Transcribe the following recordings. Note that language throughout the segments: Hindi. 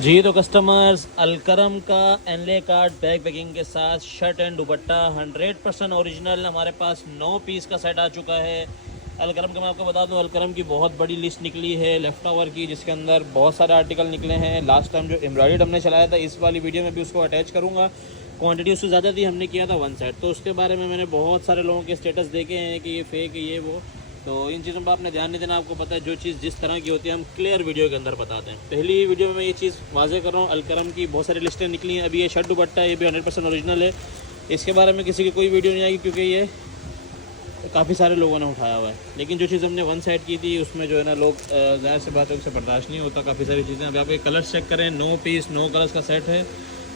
जी तो कस्टमर्स, अलकरम का एनले कार्ड बैग पैकिंग के साथ शर्ट एंड दुपट्टा 100% ओरिजिनल हमारे पास 9 पीस का सेट आ चुका है। अलकरम का मैं आपको बता दूं, अलकरम की बहुत बड़ी लिस्ट निकली है लेफ़्ट ओवर की, जिसके अंदर बहुत सारे आर्टिकल निकले हैं। लास्ट टाइम जो एम्ब्रॉयडर्ड हमने चलाया था, इस वाली वीडियो में भी उसको अटैच करूँगा। क्वांटिटी उससे ज़्यादा थी, हमने किया था 1 सेट, तो उसके बारे में मैंने बहुत सारे लोगों के स्टेटस देखे हैं कि ये फेक है, ये वो। तो इन चीज़ों पर आपने ध्यान नहीं देना। आपको पता है जो चीज़ जिस तरह की होती है हम क्लियर वीडियो के अंदर बताते हैं। पहली वीडियो में मैं ये चीज़ वाजे कर रहा हूँ, अलकरम की बहुत सारी लिस्टें निकली हैं। अभी ये शर्ट दुपट्टा ये भी 100% ओरिजिनल है। इसके बारे में किसी की कोई वीडियो नहीं आएगी, क्योंकि ये काफ़ी सारे लोगों ने उठाया हुआ है। लेकिन जो चीज़ हमने 1 साइड की थी उसमें जो है ना, लोग ज़ाहिर सी बात है उससे बर्दाश्त नहीं होता। काफ़ी सारी चीज़ें, अब आप ये कलर्स चेक करें, 9 पीस 9 कलर्स का सेट है।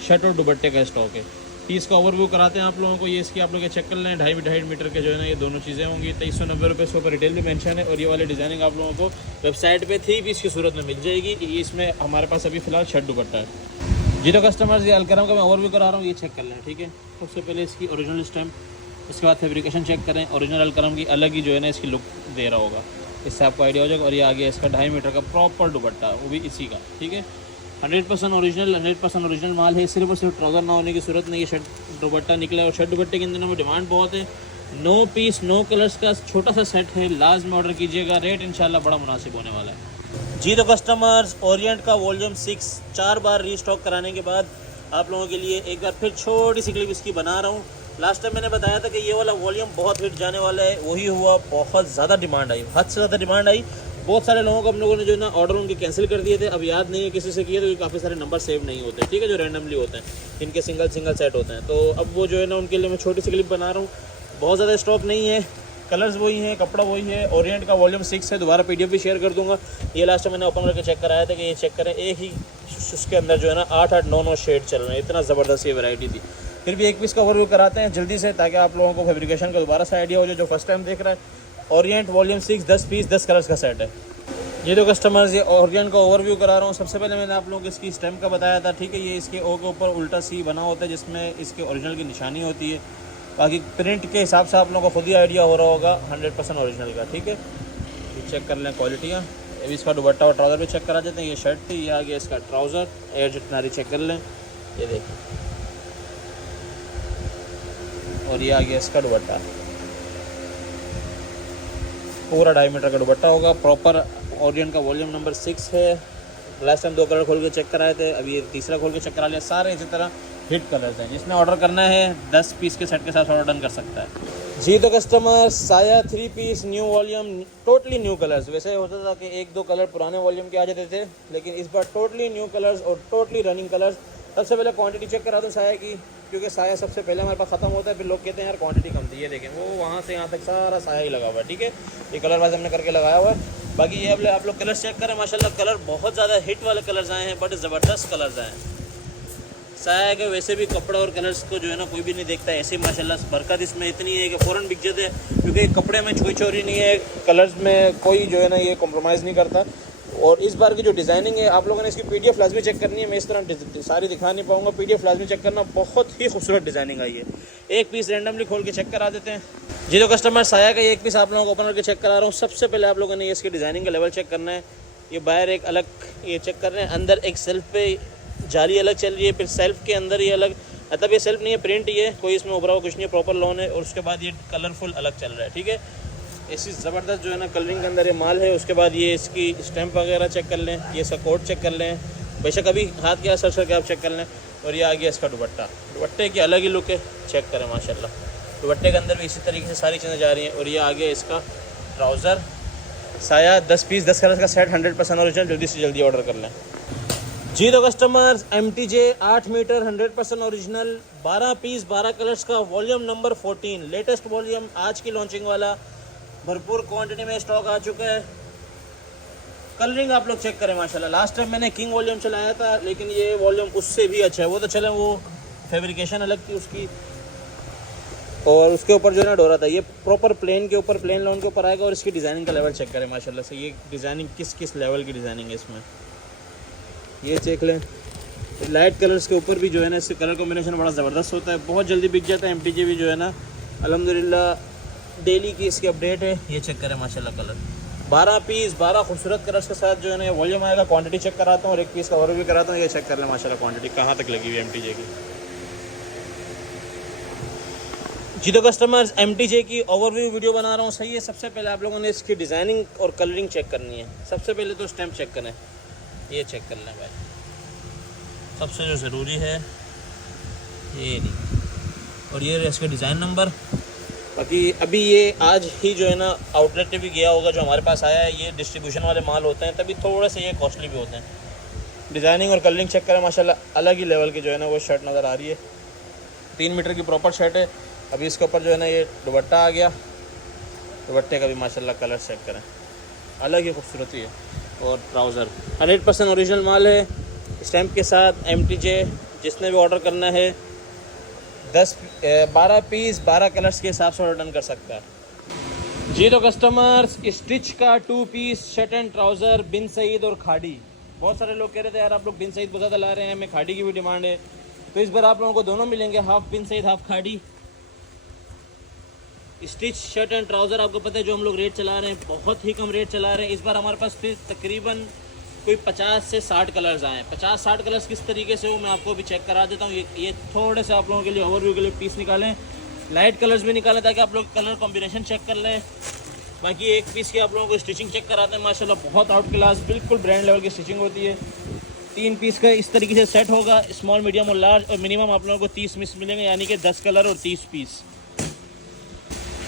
शर्ट और दुपट्टे का स्टॉक है। पीस का ओवरव्यू कराते हैं आप लोगों को। ये इसकी आप लोग ये चेक कर लें, 2.5 मीटर के जो है ना ये दोनों चीज़ें होंगी। 2390 रुपये इसके ऊपर रिटेल में मेंशन है। और ये वाली डिज़ाइनिंग आप लोगों को वेबसाइट पे 3 पीस की सूरत में मिल जाएगी। इसमें हमारे पास अभी फ़िलहाल शर्ट दुपट्टा है। जी तो कस्टमर्स, ये अलकरम का मैं ओवरव्यू करा रहा हूँ, ये चेक कर लें, ठीक है। सबसे पहले इसकी ओरिजिनल स्टैम्प, उसके बाद फैब्रिकेशन चेक करें। ओरिजिनल अलकरम की अलग ही जो है ना इसकी लुक दे रहा होगा, इससे आपको आइडिया हो जाएगा। और ये आगे इसका 2.5 मीटर का प्रॉपर दुपट्टा, वो भी इसी का, ठीक है। 100% ओरिजिनल माल है। सिर्फ और सिर्फ ट्राउज़र ना होने की सूरत नहीं, ये शर्ट दुपट्टा निकला है। और शर्ट दुपट्टे के अंदर में डिमांड बहुत है। 9 पीस 9 कलर्स का छोटा सा सेट है, लास्ट में ऑर्डर कीजिएगा। रेट इंशाल्लाह बड़ा मुनासिब होने वाला है। जी तो कस्टमर्स, ओरिएंट का वॉल्यूम 6 4 बार रीस्टॉक कराने के बाद आप लोगों के लिए एक बार फिर छोटी सी क्लिप इसकी बना रहा हूँ। लास्ट टाइम मैंने बताया था कि ये वाला वॉल्यूम बहुत हिट जाने वाला है, वही हुआ। बहुत ज़्यादा डिमांड आई, हद से ज़्यादा डिमांड आई। बहुत सारे लोगों को हम लोगों ने जो ना ऑर्डर उनके कैंसिल कर दिए थे। अब याद नहीं है किसी से किए, तो काफ़ी सारे नंबर सेव नहीं होते, ठीक है, जो रैंडमली होते हैं, इनके सिंगल सेट होते हैं। तो अब वो जो है ना उनके लिए मैं छोटी सी क्लिप बना रहा हूँ। बहुत ज़्यादा स्टॉक नहीं है, कलर्स वही हैं, कपड़ा वही है। ओरिएंट का वॉल्यूम 6 है। दोबारा PDF भी शेयर कर दूंगा। ये लास्ट टाइम मैंने ओपन करके चेक कराया था कि ये चेक करें, एक ही उसके अंदर जो है ना 8 9 शेड चल रहे हैं। इतना ज़बरदस्त ये वैरायटी थी। फिर भी एक पीस का ओवरव्यू कराते हैं जल्दी से, ताकि आप लोगों को फैब्रिकेशन का दोबारा से आइडिया हो जाए, जो फर्स्ट टाइम देख रहा है। ओरिएंट वॉल्यूम 6 10 पीस 10 कलर्स का सेट है। ये तो कस्टमर्स, ये ओरिएंट का ओवरव्यू करा रहा हूँ। सबसे पहले मैंने आप लोगों को इसकी स्टैम्प का बताया था, ठीक है। ये इसके ओ के ऊपर उल्टा सी बना होता है, जिसमें इसके ओरिजिनल की निशानी होती है। बाकी प्रिंट के हिसाब से आप लोगों को खुद ही आइडिया हो रहा होगा 100% ओरिजिनल का, ठीक है। ये चेक कर लें क्वालिटियाँ। अभी इसका दुपट्टा और ट्राउज़र भी चेक करा देते हैं। ये शर्ट थी, ये आ गया इसका ट्राउज़र, एयर जितनारी चेक कर लें, ये देखिए। और ये आ गया इसका दुपट्टा, पूरा 2.5 मीटर का दुपट्टा होगा। प्रॉपर ओरिएंट का वॉल्यूम नंबर 6 है। लास्ट टाइम 2 कलर खोल के चेक कराए थे, अभी ये तीसरा खोल के चेक करा लिया। सारे इसी तरह हिट कलर्स हैं। जिसने ऑर्डर करना है 10 पीस के सेट के साथ ऑर्डर डन कर सकता है। जी तो कस्टमर, साया 3 piece new volume, totally new colours. वैसे होता था कि 1-2 कलर पुराने वॉल्यूम के आ जाते थे, लेकिन इस बार टोटली न्यू कलर्स और टोटली रनिंग कलर्स। सबसे पहले क्वांटिटी चेक करा दूँ साया की, क्योंकि साया सबसे पहले हमारे पास ख़त्म होता है। फिर लोग कहते हैं यार क्वांटिटी कम थी। ये देखें, वो वहाँ से यहाँ तक सारा साया ही लगा हुआ है, ठीक है। ये कलर वाइज हमने करके लगाया हुआ है। बाकी ये अब आप लोग कलर चेक करें, माशाल्लाह कलर बहुत ज़्यादा हिट वाले कलर्स आए हैं, बड़े ज़बरदस्त कलर्स आए हैं। साया के वैसे भी कपड़ा और कलर्स को जो है ना कोई भी नहीं देखता, ऐसे ही माशाल्लाह बरकत इसमें इतनी है कि फ़ौरन बिक जाते हैं। क्योंकि कपड़े में छुई चोरी नहीं है, कलर्स में कोई जो है ना ये कॉम्प्रोमाइज़ नहीं करता। और इस बार की जो डिज़ाइनिंग है, आप लोगों ने इसकी PDF लाजमी चेक करनी है। मैं इस तरह सारी दिखा नहीं पाऊँगा, PDF लाजमी चेक करना। बहुत ही खूबसूरत डिज़ाइनिंग आई है। एक पीस रैंडमली खोल के चेक करा देते हैं। जी तो कस्टमर, साया का एक पीस आप लोगों को ओपन करके चेक करा रहा हूँ। सबसे पहले आप लोगों ने इसकी डिज़ाइनिंग का लेवल चेक करना है। ये बाहर एक अलग ये चेक कर रहे हैं, अंदर एक सेल्फ पे जाली अलग चल रही है, फिर सेल्फ के अंदर ये अलग, मतलब ये सेल्फ नहीं है, प्रिंट ही है, कोई इसमें उभरा हुआ कुछ नहीं है, प्रॉपर लॉन है। और उसके बाद ये कलरफुल अलग चल रहा है, ठीक है। ऐसी ज़बरदस्त जो है ना कलरिंग के अंदर ये माल है। उसके बाद ये इसकी स्टैम्प वगैरह चेक कर लें, ये इसका कोड चेक कर लें, बेशक अभी हाथ के सर्च करके आप चेक कर लें। और ये आ गया इसका दुपट्टा, दुपट्टे की अलग ही लुक है, चेक करें माशाल्लाह। दुपट्टे के अंदर भी इसी तरीके से सारी चीज़ें जा रही हैं। और ये आ गया इसका ट्राउज़र। साया 10 पीस 10 कलर का सेट, 100% ओरिजिनल। जल्दी से जल्दी ऑर्डर कर लें। जी तो customers, MTJ 8 metre 100% original, 12 piece 12 colours का वॉल्यूम नंबर 14, लेटेस्ट वॉल्यूम, आज की लॉन्चिंग वाला। भरपूर क्वांटिटी में स्टॉक आ चुका है। कलरिंग आप लोग चेक करें माशाल्लाह। लास्ट टाइम मैंने किंग वॉल्यूम चलाया था, लेकिन ये वॉल्यूम उससे भी अच्छा है। वो तो चले, वो फैब्रिकेशन अलग थी उसकी, और उसके ऊपर जो है ना डोरा था। ये प्रॉपर प्लेन के ऊपर, प्लेन लॉन के ऊपर आएगा। और इसकी डिज़ाइनिंग का लेवल चेक करें माशाल्लाह से। ये डिज़ाइनिंग किस लेवल की डिज़ाइनिंग है इसमें, ये चेक लें। लाइट कलर्स के ऊपर भी जो है ना इससे कलर कॉम्बिनेशन बड़ा ज़बरदस्त होता है, बहुत जल्दी बिक जाता है। MTJ भी जो है ना अल्हम्दुलिल्लाह डेली की इसकी अपडेट है। ये चेक करें माशाल्लाह कलर, 12 पीस 12 खूबसूरत कलर्स के साथ जो है ना वॉल्यूम आएगा। क्वांटिटी चेक कराता हूँ और एक पीस का ओवरव्यू कराता हूँ। ये चेक कर लें माशाल्लाह क्वांटिटी कहाँ तक लगी हुई है MTJ की। जी तो कस्टमर्स MTJ की ओवरव्यू वीडियो बना रहा हूँ, सही है। सबसे पहले आप लोगों ने इसकी डिज़ाइनिंग और कलरिंग चेक करनी है। सबसे पहले तो स्टैम्प चेक करें, ये चेक कर लें भाई, सबसे जो ज़रूरी है ये नहीं। और ये इसके डिज़ाइन नंबर। बाकी अभी ये आज ही जो है ना आउटलेट पे भी गया होगा, जो हमारे पास आया है। ये डिस्ट्रीब्यूशन वाले माल होते हैं, तभी थोड़े से ये कॉस्टली भी होते हैं। डिज़ाइनिंग और कलरिंग चेक करें, माशाल्लाह अलग ही लेवल की जो है ना वो शर्ट नज़र आ रही है। 3 मीटर की प्रॉपर शर्ट है। अभी इसके ऊपर जो है ना ये दुपट्टा आ गया। दुपट्टे का भी माशाल्लाह कलर चेक करें, अलग ही खूबसूरती है। और ट्राउज़र 100% ओरिजिनल माल है, स्टैम्प के साथ। MTJ जिसने भी ऑर्डर करना है 12 पीस 12 कलर्स के हिसाब से ऑर्डर डन कर सकता है। जी तो कस्टमर्स, स्टिच का 2 पीस शर्ट एंड ट्राउज़र बिन सईद और खाड़ी। बहुत सारे लोग कह रहे थे यार आप लोग बिन सईद बहुत ज़्यादा ला रहे हैं, हमें खाड़ी की भी डिमांड है। तो इस बार आप लोगों को दोनों मिलेंगे, हाफ बिन सईद हाफ खाड़ी। स्टिच शर्ट एंड ट्राउज़र आपको पता है जो हम लोग रेट चला रहे हैं, बहुत ही कम रेट चला रहे हैं। इस बार हमारे पास तकरीबन कोई 50 से 60 कलर्स आए हैं। 50-60 कलर्स किस तरीके से हो मैं आपको अभी चेक करा देता हूँ। ये थोड़े से आप लोगों के लिए ओवरव्यू के लिए पीस निकालें, लाइट कलर्स भी निकालें ताकि आप लोग कलर कॉम्बिनेशन चेक कर लें। बाकी एक पीस की आप लोगों को स्टिचिंग चेक कराते हैं, माशाल्लाह बहुत आउट क्लास, बिल्कुल ब्रांड लेवल की स्टिचिंग होती है। 3 पीस का इस तरीके से सेट होगा, स्मॉल मीडियम और लार्ज। और मिनिमम आप लोगों को 30 पीस मिलेंगे, यानी कि 10 कलर और 30 पीस।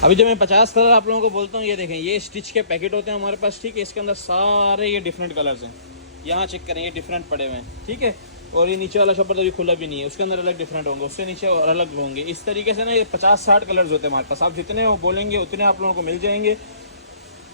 अभी जो मैं 50 कलर आप लोगों को बोलता हूँ, ये देखें, ये स्टिच के पैकेट होते हैं हमारे पास, ठीक है। इसके अंदर सारे ये डिफरेंट कलर्स हैं, यहाँ चेक करें, ये डिफरेंट पड़े हुए हैं, ठीक है। और ये नीचे वाला शॉपर तो अभी खुला भी नहीं है, उसके अंदर अलग डिफरेंट होंगे, उससे नीचे और अलग होंगे। इस तरीके से ना ये 50-60 कलर्स होते हैं हमारे पास। आप जितने वो बोलेंगे उतने आप लोगों को मिल जाएंगे।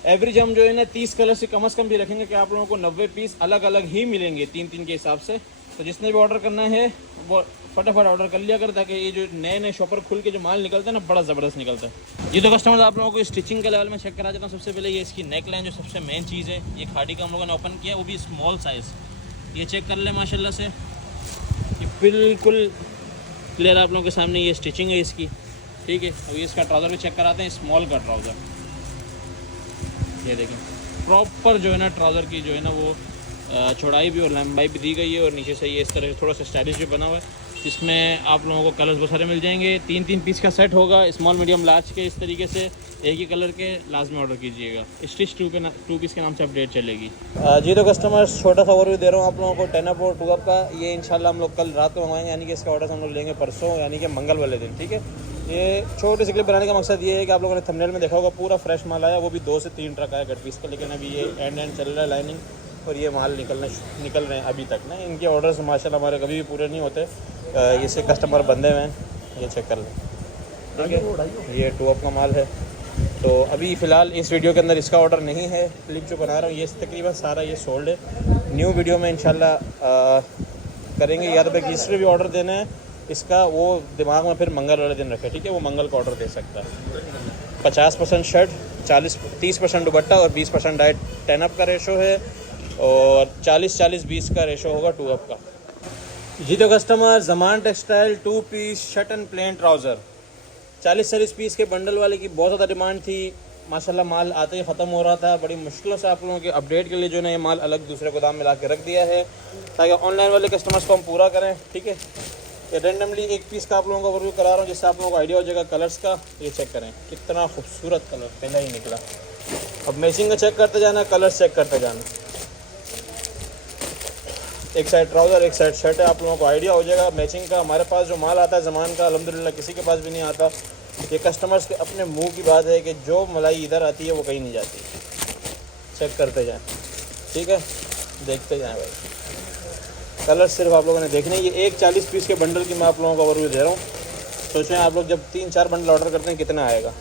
एवरेज हम जो है ना 30 कलर से कम भी रखेंगे कि आप लोगों को 90 पीस अलग अलग ही मिलेंगे, 3-3 के हिसाब से। तो जिसने भी ऑर्डर करना है वो फटाफट ऑर्डर कर लिया कर, ताकि ये जो नए नए शॉपर खुल के जो माल निकलता है ना, बड़ा ज़बरदस्त निकलता है। ये तो कस्टमर्स आप लोगों को स्टिचिंग के लेवल में चेक करा देता हूँ। सबसे पहले ये इसकी नेक लाइन जो सबसे मेन चीज़ है, ये खाड़ी का हम लोगों ने ओपन किया, वो भी स्मॉल साइज़। ये चेक कर ले माशाल्लाह से, ये बिल्कुल क्लियर आप लोगों के सामने ये स्टिचिंग है इसकी, ठीक है। अभी इसका ट्राउज़र भी चेक कराते हैं, स्मॉल का ट्राउज़र। ये देखें प्रॉपर जो है ना ट्राउज़र की जो है ना वो चौड़ाई भी और लंबाई भी दी गई है। और नीचे से ये इस तरह थोड़ा सा स्टाइलिश भी बना हुआ है, जिसमें आप लोगों को कलर्स बहुत सारे मिल जाएंगे। 3-3 पीस का सेट होगा, स्मॉल मीडियम लार्ज के, इस तरीके से एक ही कलर के लाजमी ऑर्डर कीजिएगा। स्टिच 2 पीस के नाम से अपडेट चलेगी। जी तो कस्टमर्स, छोटा सा ओवरव्यू दे रहा हूँ आप लोगों को 10 अप और 2 अप का। ये इंशाल्लाह हम लोग कल रात को मंगवाएंगे, यानी कि इसका ऑर्डर हम लोग लेंगे परसों, यानी कि मंगल वाले दिन, ठीक है। ये छोटे से क्लिप बनाने का मकसद ये है कि आप लोगों ने थंबनेल में देखा होगा पूरा फ्रेश माल आया, वो भी 2 से 3 ट्रक आया कट पीस का। लेकिन अभी ये एंड चल रहा है लाइनिंग, और ये माल निकल रहे हैं अभी तक ना। इनके ऑर्डर्स माशाल्लाह हमारे कभी भी पूरे नहीं होते, इससे कस्टमर बंधे हुए हैं। ये चेक कर लें, ठीक है। ये 2 अप का माल है। तो अभी फ़िलहाल इस वीडियो के अंदर इसका ऑर्डर नहीं है। क्लिप जो बना रहा हूँ ये तकरीबन सारा ये सोल्ड है। न्यू वीडियो में इंशाल्लाह करेंगे, या तो फिर किसी भी ऑर्डर देना है इसका, वो दिमाग में फिर मंगल वाले दिन रखे, ठीक है। वो मंगल का ऑर्डर दे सकता है। 50% शर्ट, 30% दुपट्टा और 20% डाइट 10 अप का रेशो है, और 40-40-20 का रेशो होगा 2 अप का। जी तो customer, Zaman textile 2 piece shirt and plain trouser 40-40 piece के बंडल वाले की बहुत ज़्यादा डिमांड थी। माशाल्लाह माल आते ही ख़त्म हो रहा था। बड़ी मुश्किलों से आप लोगों के अपडेट के लिए जो है ना ये माल अलग दूसरे गोदाम में ला के रख दिया है, ताकि ऑनलाइन वाले कस्टमर्स को हम पूरा करें, ठीक है। ये रेंडमली एक पीस का आप लोगों को ओवरव्यू करा रहा हूँ, जिससे आप लोगों को आइडिया हो जाएगा कलर्स का। ये चेक करें कितना खूबसूरत कलर पहला ही निकला। अब मैचिंग का चेक करते जाना, कलर्स चेक करते जाना। एक साइड ट्राउज़र एक साइड शर्ट है, आप लोगों को आइडिया हो जाएगा मैचिंग का। हमारे पास जो माल आता है ज़मान का, अल्हम्दुलिल्लाह किसी के पास भी नहीं आता। ये कस्टमर्स के अपने मुंह की बात है कि जो मलाई इधर आती है वो कहीं नहीं जाती। चेक करते जाएं, ठीक है, देखते जाएं भाई। कलर सिर्फ आप लोगों ने देखने। ये एक 40 पीस के बंडल की मैं आप लोगों को ओवरव्यू दे रहा हूँ। सोचें आप लोग जब 3-4 बंडल ऑर्डर करते हैं कितना आएगा,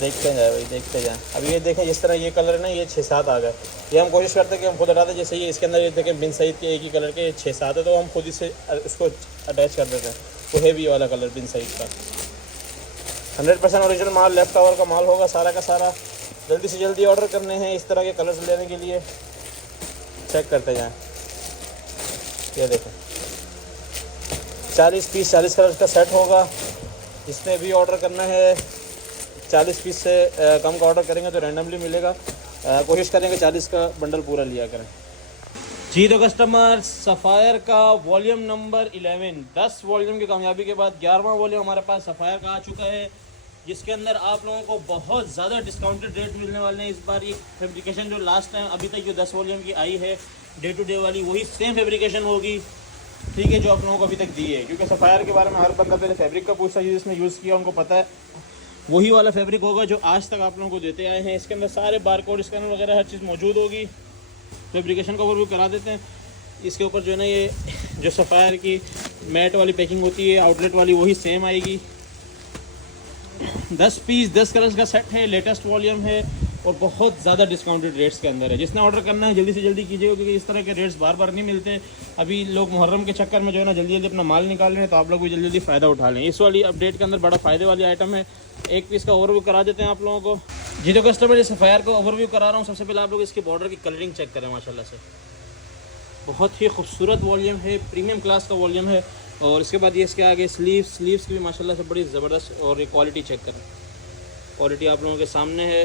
देखते जाए भाई, देखते जाएँ। अब ये देखें जिस तरह ये कलर है ना, ये 6-7 आ गए। ये हम कोशिश करते हैं कि हम खुद हटाते, जैसे ये इसके अंदर ये देखें बिन सईद के एक ही कलर के 6-7 है, तो हम खुद इसे उसको अटैच कर देते हैं। वो हैवी वाला कलर बिन सईद का 100% ओरिजिनल माल, लेफ्ट कवर का माल होगा सारा का सारा। जल्दी से जल्दी ऑर्डर करने हैं इस तरह के कलर्स लेने के लिए। चेक करते जाएँ। ये देखें 40 पीस 40 कलर का सेट होगा। जिसने भी ऑर्डर करना है 40 पीस से कम का ऑर्डर करेंगे तो रैंडमली मिलेगा। कोशिश करेंगे 40 का बंडल पूरा लिया करें। जी तो कस्टमर, सफ़ायर का वॉल्यूम नंबर 11, 10 वॉल्यूम की कामयाबी के बाद 11वां वॉल्यूम हमारे पास सफ़ायर का आ चुका है, जिसके अंदर आप लोगों को बहुत ज़्यादा डिस्काउंटेड रेट मिलने वाले हैं। इस बार ये फैब्रिकेशन जो लास्ट टाइम अभी तक जो 10 वॉल्यूम की आई है डे टू डे वाली, वही सेम फैब्रिकेशन होगी, ठीक है, जो आप लोगों को अभी तक दी है। क्योंकि सफ़ायर के बारे में हर बंदा पहले फैब्रिक का पूछता है, जिसने यूज़ किया उनको पता है वही वाला फैब्रिक होगा जो आज तक आप लोगों को देते आए हैं। इसके अंदर सारे बारकोड स्कैनर वगैरह हर चीज़ मौजूद होगी। फैब्रिकेशन का ओवरव्यू करा देते हैं। इसके ऊपर जो है ना, ये जो सफ़ायर की मैट वाली पैकिंग होती है आउटलेट वाली, वही सेम आएगी। 10 पीस 10 कलर्स का सेट है, लेटेस्ट वॉल्यूम है और बहुत ज़्यादा डिस्काउंटेड रेट्स के अंदर है। जिसने ऑर्डर करना है जल्दी से जल्दी कीजिएगा, क्योंकि इस तरह के रेट्स बार बार नहीं मिलते। अभी लोग मुहर्रम के चक्कर में जो है ना जल्दी जल्दी अपना माल निकाल रहे हैं, तो आप लोग भी जल्दी जल्दी फ़ायदा उठा लें। इस वाली अपडेट के अंदर बड़ा फ़ायदे वाली आइटम है। एक पीस का ओवरव्यू करा देते हैं आप लोगों को। जी तो कस्टमर, ये सफ़ायर का ओवरव्यू करा रहा हूँ। सबसे पहले आप लोग इसके बॉर्डर की कलरिंग चेक करें। माशाल्लाह से बहुत ही खूबसूरत वॉल्यूम है, प्रीमियम क्लास का वॉल्यूम है। और इसके बाद ये इसके आगे स्लीव्स की भी माशाल्लाह से बड़ी ज़बरदस्त। और ये क्वालिटी चेक करें, क्वालिटी आप लोगों के सामने है,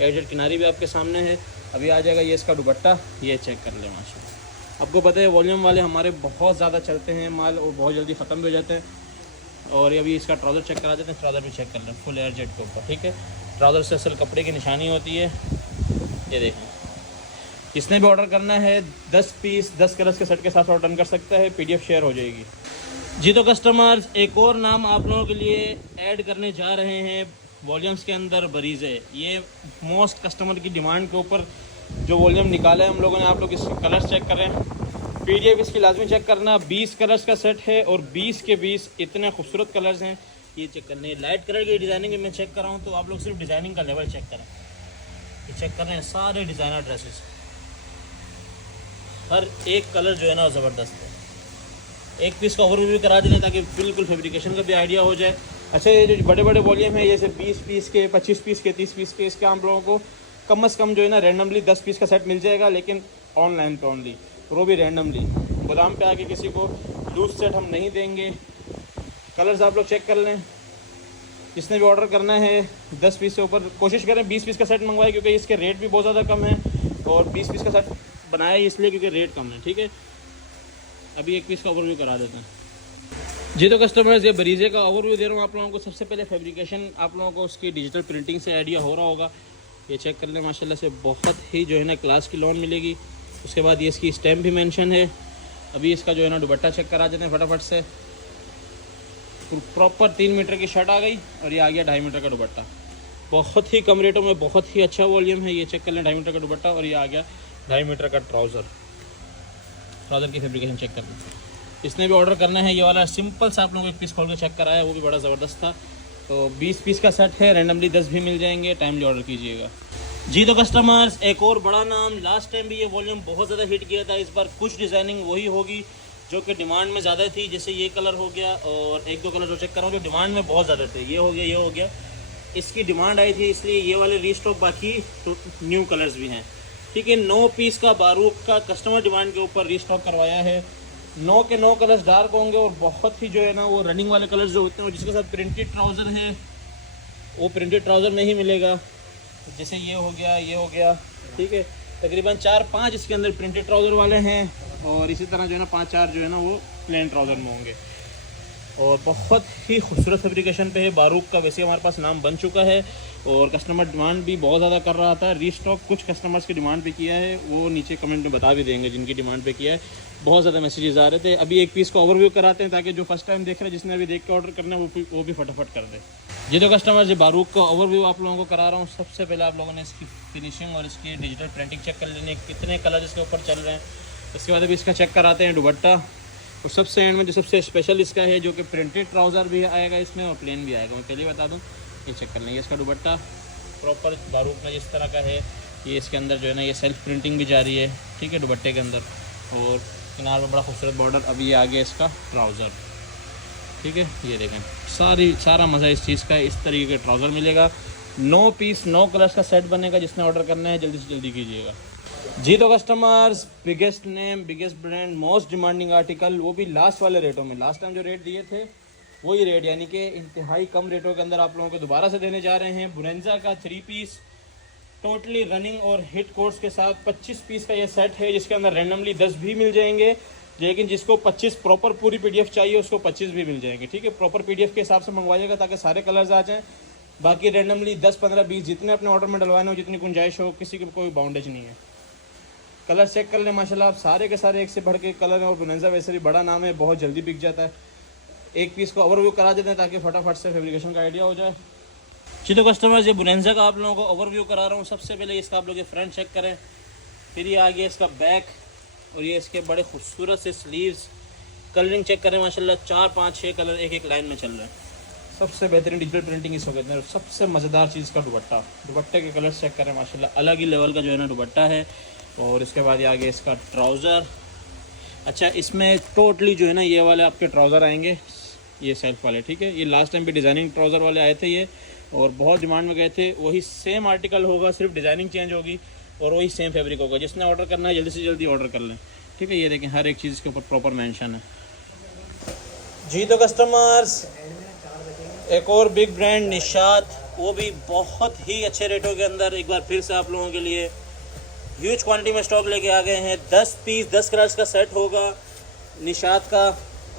एजेड किनारी भी आपके सामने है। अभी आ जाएगा ये इसका दुपट्टा, ये चेक कर लें। माशाल्लाह आपको पता है वॉल्यूम वाले हमारे बहुत ज़्यादा चलते हैं माल और बहुत जल्दी ख़त्म भी हो जाते हैं। और अभी इसका ट्राउज़र चेक करा देते हैं। ट्राउज़र भी चेक कर लें, फुल एयर जेट के ऊपर, ठीक है। ट्राउज़र से असल कपड़े की निशानी होती है, ये देखें। जिसने भी ऑर्डर करना है 10 पीस 10 कलर्स के सेट के साथ ऑर्डर कर सकता है, PDF शेयर हो जाएगी। जी तो कस्टमर्स, एक और नाम आप लोगों के लिए ऐड करने जा रहे हैं वॉल्यूम्स के अंदर, बरीज़े। ये मोस्ट कस्टमर की डिमांड के ऊपर जो वॉल्यूम निकाला है हम लोगों ने। आप लोग इसके कलर्स चेक करें, PDF इसकी लाजमी चेक करना। 20 कलर्स का सेट है और 20 के 20 इतने खूबसूरत कलर्स हैं, ये चेक करने। लाइट कलर की डिज़ाइनिंग मैं चेक कर रहा हूँ, तो आप लोग सिर्फ डिज़ाइनिंग का लेवल चेक करें। ये चेक कर रहे हैं सारे डिज़ाइनर ड्रेसेस, हर एक कलर जो है ना ज़बरदस्त है। एक पीस का ओवरव्यू करा दें ताकि बिल्कुल फैब्रिकेशन का भी आइडिया हो जाए। अच्छा, ये जो बड़े बड़े वॉल्यूम है, जैसे 20 पीस के, 25 पीस के, 30 पीस के, इसके आप लोगों को कम से कम जो है ना रैंडमली 10 पीस का सेट मिल जाएगा, लेकिन ऑनलाइन पे ओनली, वो भी रैंडमली। गोदाम पे आके किसी को लूज सेट हम नहीं देंगे। कलर्स आप लोग चेक कर लें। जिसने भी ऑर्डर करना है 10 पीस से ऊपर, कोशिश करें 20 पीस का सेट मंगवाएं, क्योंकि इसके रेट भी बहुत ज़्यादा कम है। और 20 पीस का सेट बनाया इसलिए क्योंकि रेट कम है, ठीक है। अभी एक पीस का ओवरव्यू करा देते हैं। जी तो कस्टमर्स, ये बरीज़े का ओवरव्यू दे रहा हूँ आप लोगों को। सबसे पहले फैब्रिकेशन आप लोगों को उसकी डिजिटल प्रिंटिंग से आइडिया हो रहा होगा। ये चेक कर लें, माशाल्लाह से बहुत ही जो है ना क्लास की लॉन मिलेगी। उसके बाद ये इसकी स्टैम्प भी मेंशन है। अभी इसका जो है ना दुपट्टा चेक करा देते हैं फटाफट से। प्रॉपर 3 मीटर की शर्ट आ गई और ये आ गया 2.5 मीटर का दुपट्टा। बहुत ही कम रेटों में बहुत ही अच्छा वॉल्यूम है। ये चेक कर लें, 2.5 मीटर का दुपट्टा और ये आ गया 2.5 मीटर का ट्राउज़र। ट्राउज़र की फैब्रिकेशन चेक कर लें। इसने भी ऑर्डर करना है, ये वाला सिंपल सा आप लोगों को एक पीस खोल के चेक कराया, वो भी बड़ा ज़बरदस्त था। तो 20 पीस का सेट है, रैंडमली 10 भी मिल जाएंगे, टाइमली ऑर्डर कीजिएगा। जी तो कस्टमर्स, एक और बड़ा नाम, लास्ट टाइम भी ये वॉल्यूम बहुत ज़्यादा हिट किया था। इस बार कुछ डिज़ाइनिंग वही होगी जो कि डिमांड में ज़्यादा थी। जैसे ये कलर हो गया और 1-2 कलर जो चेक कर रहा हूँ जो डिमांड में बहुत ज़्यादा थे। ये हो गया, ये हो गया, इसकी डिमांड आई थी इसलिए ये वाले रीस्टॉक, बाकी तो न्यू कलर्स भी हैं, ठीक है। 9 पीस का बारूक का कस्टमर डिमांड के ऊपर रीस्टॉक करवाया है। 9 के 9 कलर्स डार्क होंगे और बहुत ही जो है ना वो रनिंग वाले कलर्स जो होते हैं, जिसके साथ प्रिंटेड ट्राउज़र है, वो प्रिंटेड ट्राउज़र में ही मिलेगा। जैसे ये हो गया, ये हो गया, ठीक है। तकरीबन 4-5 इसके अंदर प्रिंटेड ट्राउज़र वाले हैं और इसी तरह जो है ना 5-4 जो है ना वो प्लेन ट्राउज़र में होंगे। और बहुत ही खूबसूरत फैब्रिकेशन पे है बारूक का। वैसे हमारे पास नाम बन चुका है और कस्टमर डिमांड भी बहुत ज़्यादा कर रहा था। रीस्टॉक कुछ कस्टमर्स की डिमांड पे किया है, वो नीचे कमेंट में बता भी देंगे जिनकी डिमांड पे किया है। बहुत ज़्यादा मैसेजेस आ रहे थे। अभी एक पीस का ओवरव्यू कराते हैं ताकि जो फर्स्ट टाइम देख रहे हैं, जिसने अभी देख के ऑर्डर करना है वो भी फटाफट कर दे। ये तो कस्टमर जी बारूक का ओवरव्यू आप लोगों को करा रहा हूँ। सबसे पहले आप लोगों ने इसकी फिनिशिंग और इसकी डिजिटल प्रिंटिंग चेक कर लेनी, कितने कलर इसके ऊपर चल रहे हैं। इसके बाद अभी इसका चेक कराते हैं दुपट्टा। और सबसे एंड में जो सबसे स्पेशल इसका है, जो कि प्रिंटेड ट्राउज़र भी आएगा इसमें और प्लेन भी आएगा। मैं पहले बता दूं, ये चेक कर लेंगे। इसका दुपट्टा प्रॉपर बारूक में जिस तरह का है, ये इसके अंदर जो है ना ये सेल्फ प्रिंटिंग भी जा रही है, ठीक है, दुपट्टे के अंदर। और किनार में बड़ा खूबसूरत बॉर्डर। अभी ये आ गया इसका ट्राउज़र, ठीक है। ये देखें, सारा मज़ा इस चीज़ का है। इस तरीके का ट्राउज़र मिलेगा। 9 पीस 9 कलर्स का सेट बनेगा। जिसने ऑर्डर करना है जल्दी से जल्दी कीजिएगा। जी तो customers, biggest name, biggest brand, most demanding article, वो भी लास्ट वाले रेटों में। लास्ट टाइम जो रेट दिए थे वही रेट, यानी कि इंतहाई कम रेटों के अंदर आप लोगों को दोबारा से देने जा रहे हैं। बुरेंजा का 3 पीस टोटली रनिंग और हिट कोर्स के साथ 25 पीस का ये सेट है, जिसके अंदर रैंडमली 10 भी मिल जाएंगे, लेकिन जिसको 25 प्रॉपर पूरी पीडीएफ चाहिए उसको 25 भी मिल जाएंगे। ठीक है, प्रॉपर पीडीएफ के हिसाब से मंगवाइएगा ताकि सारे कलर्स आ जाएँ। बाकी रैंडमली 10, 15, 20 जितने अपने ऑर्डर में डलवाने हो, जितनी गुंजाइश हो, किसी की कोई बाउंडेज नहीं है। कलर चेक कर लें माशाल्लाह, आप सारे के सारे एक से बढ़ के कलर हैं और बोनांजा वैसे भी बड़ा नाम है, बहुत जल्दी बिक जाता है। एक पीस को ओवरव्यू करा देते हैं ताकि फटाफट से फैब्रिकेशन का आइडिया हो जाए। जी तो कस्टमर्स, ये बोनांजा का आप लोगों को ओवरव्यू करा रहा हूँ। सबसे पहले इसका आप लोग ये फ्रंट चेक करें, फिर ये आ गया इसका बैक, और ये इसके बड़े खूबसूरत से स्लीव्स। कलरिंग चेक करें माशाल्लाह, 4, 5, 6 कलर एक एक लाइन में चल रहे हैं। सबसे बेहतरीन डिजिटल प्रिंटिंग इस वक्त है। सबसे मज़ेदार चीज़ का दुपट्टा, दुपट्टे के कलर चेक करें माशाल्लाह, अलग ही लेवल का जो है ना दुपट्टा है। और इसके बाद ये आगे इसका ट्राउज़र। अच्छा, इसमें टोटली जो है ना ये वाले आपके ट्राउज़र आएंगे, ये सेल्फ वाले। ठीक है, ये लास्ट टाइम भी डिज़ाइनिंग ट्राउज़र वाले आए थे ये, और बहुत डिमांड में गए थे। वही सेम आर्टिकल होगा, सिर्फ डिज़ाइनिंग चेंज होगी और वही सेम फैब्रिक होगा। जिसने ऑर्डर करना है जल्दी से जल्दी ऑर्डर कर लें। ठीक है, ये देखें हर एक चीज़ के ऊपर प्रॉपर मेंशन है। जी तो कस्टमर्स, एक और बिग ब्रांड निशात, वो भी बहुत ही अच्छे रेटों के अंदर एक बार फिर से आप लोगों के लिए ह्यूज क्वांटिटी में स्टॉक लेके आ गए हैं। 10 पीस 10 कलर्स का सेट होगा निशात का,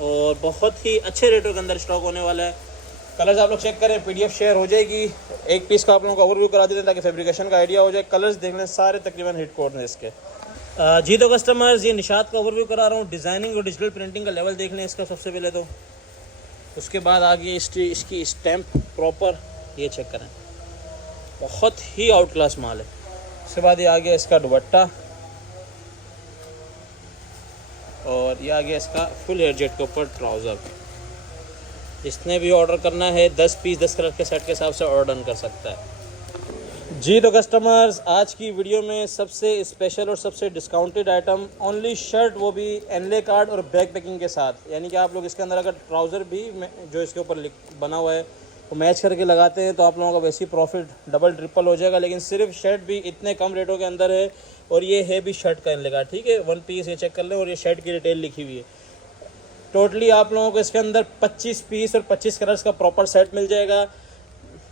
और बहुत ही अच्छे रेटों के अंदर स्टॉक होने वाला है। कलर्स आप लोग चेक करें, पीडीएफ शेयर हो जाएगी। एक पीस का आप लोगों को ओवरव्यू करा देते हैं ताकि फैब्रिकेशन का आइडिया हो जाए। कलर्स देख लें, सारे तकरीबन हिट कोड हैं इसके। जी तो कस्टमर्स, ये निशात का ओवरव्यू करा रहा हूँ। डिज़ाइनिंग और डिजिटल प्रिंटिंग का लेवल देख लें इसका सबसे पहले तो। उसके बाद आगे इसकी स्टैम्प प्रॉपर ये चेक करें, बहुत ही आउट क्लास माल है। उसके बाद ये आ गया इसका दुपट्टा, और ये आ गया इसका फुल हेयर जेट के ऊपर ट्राउज़र। जिसने भी ऑर्डर करना है 10 पीस 10 कलर के सेट के हिसाब से ऑर्डर कर सकता है। जी तो कस्टमर्स, आज की वीडियो में सबसे स्पेशल और सबसे डिस्काउंटेड आइटम ओनली शर्ट, वो भी एनले कार्ड और बैक पैकिंग के साथ। यानी कि आप लोग इसके अंदर अगर ट्राउज़र भी जो इसके ऊपर बना हुआ है वो मैच करके लगाते हैं तो आप लोगों का वैसे ही प्रॉफिट डबल ट्रिपल हो जाएगा। लेकिन सिर्फ शर्ट भी इतने कम रेटों के अंदर है, और ये है भी शर्ट का एनले कार्ड। ठीक है, 1 पीस ये चेक कर लें, और ये शर्ट की डिटेल लिखी हुई है। टोटली आप लोगों को इसके अंदर 25 पीस और 25 कलर्स का प्रॉपर सेट मिल जाएगा।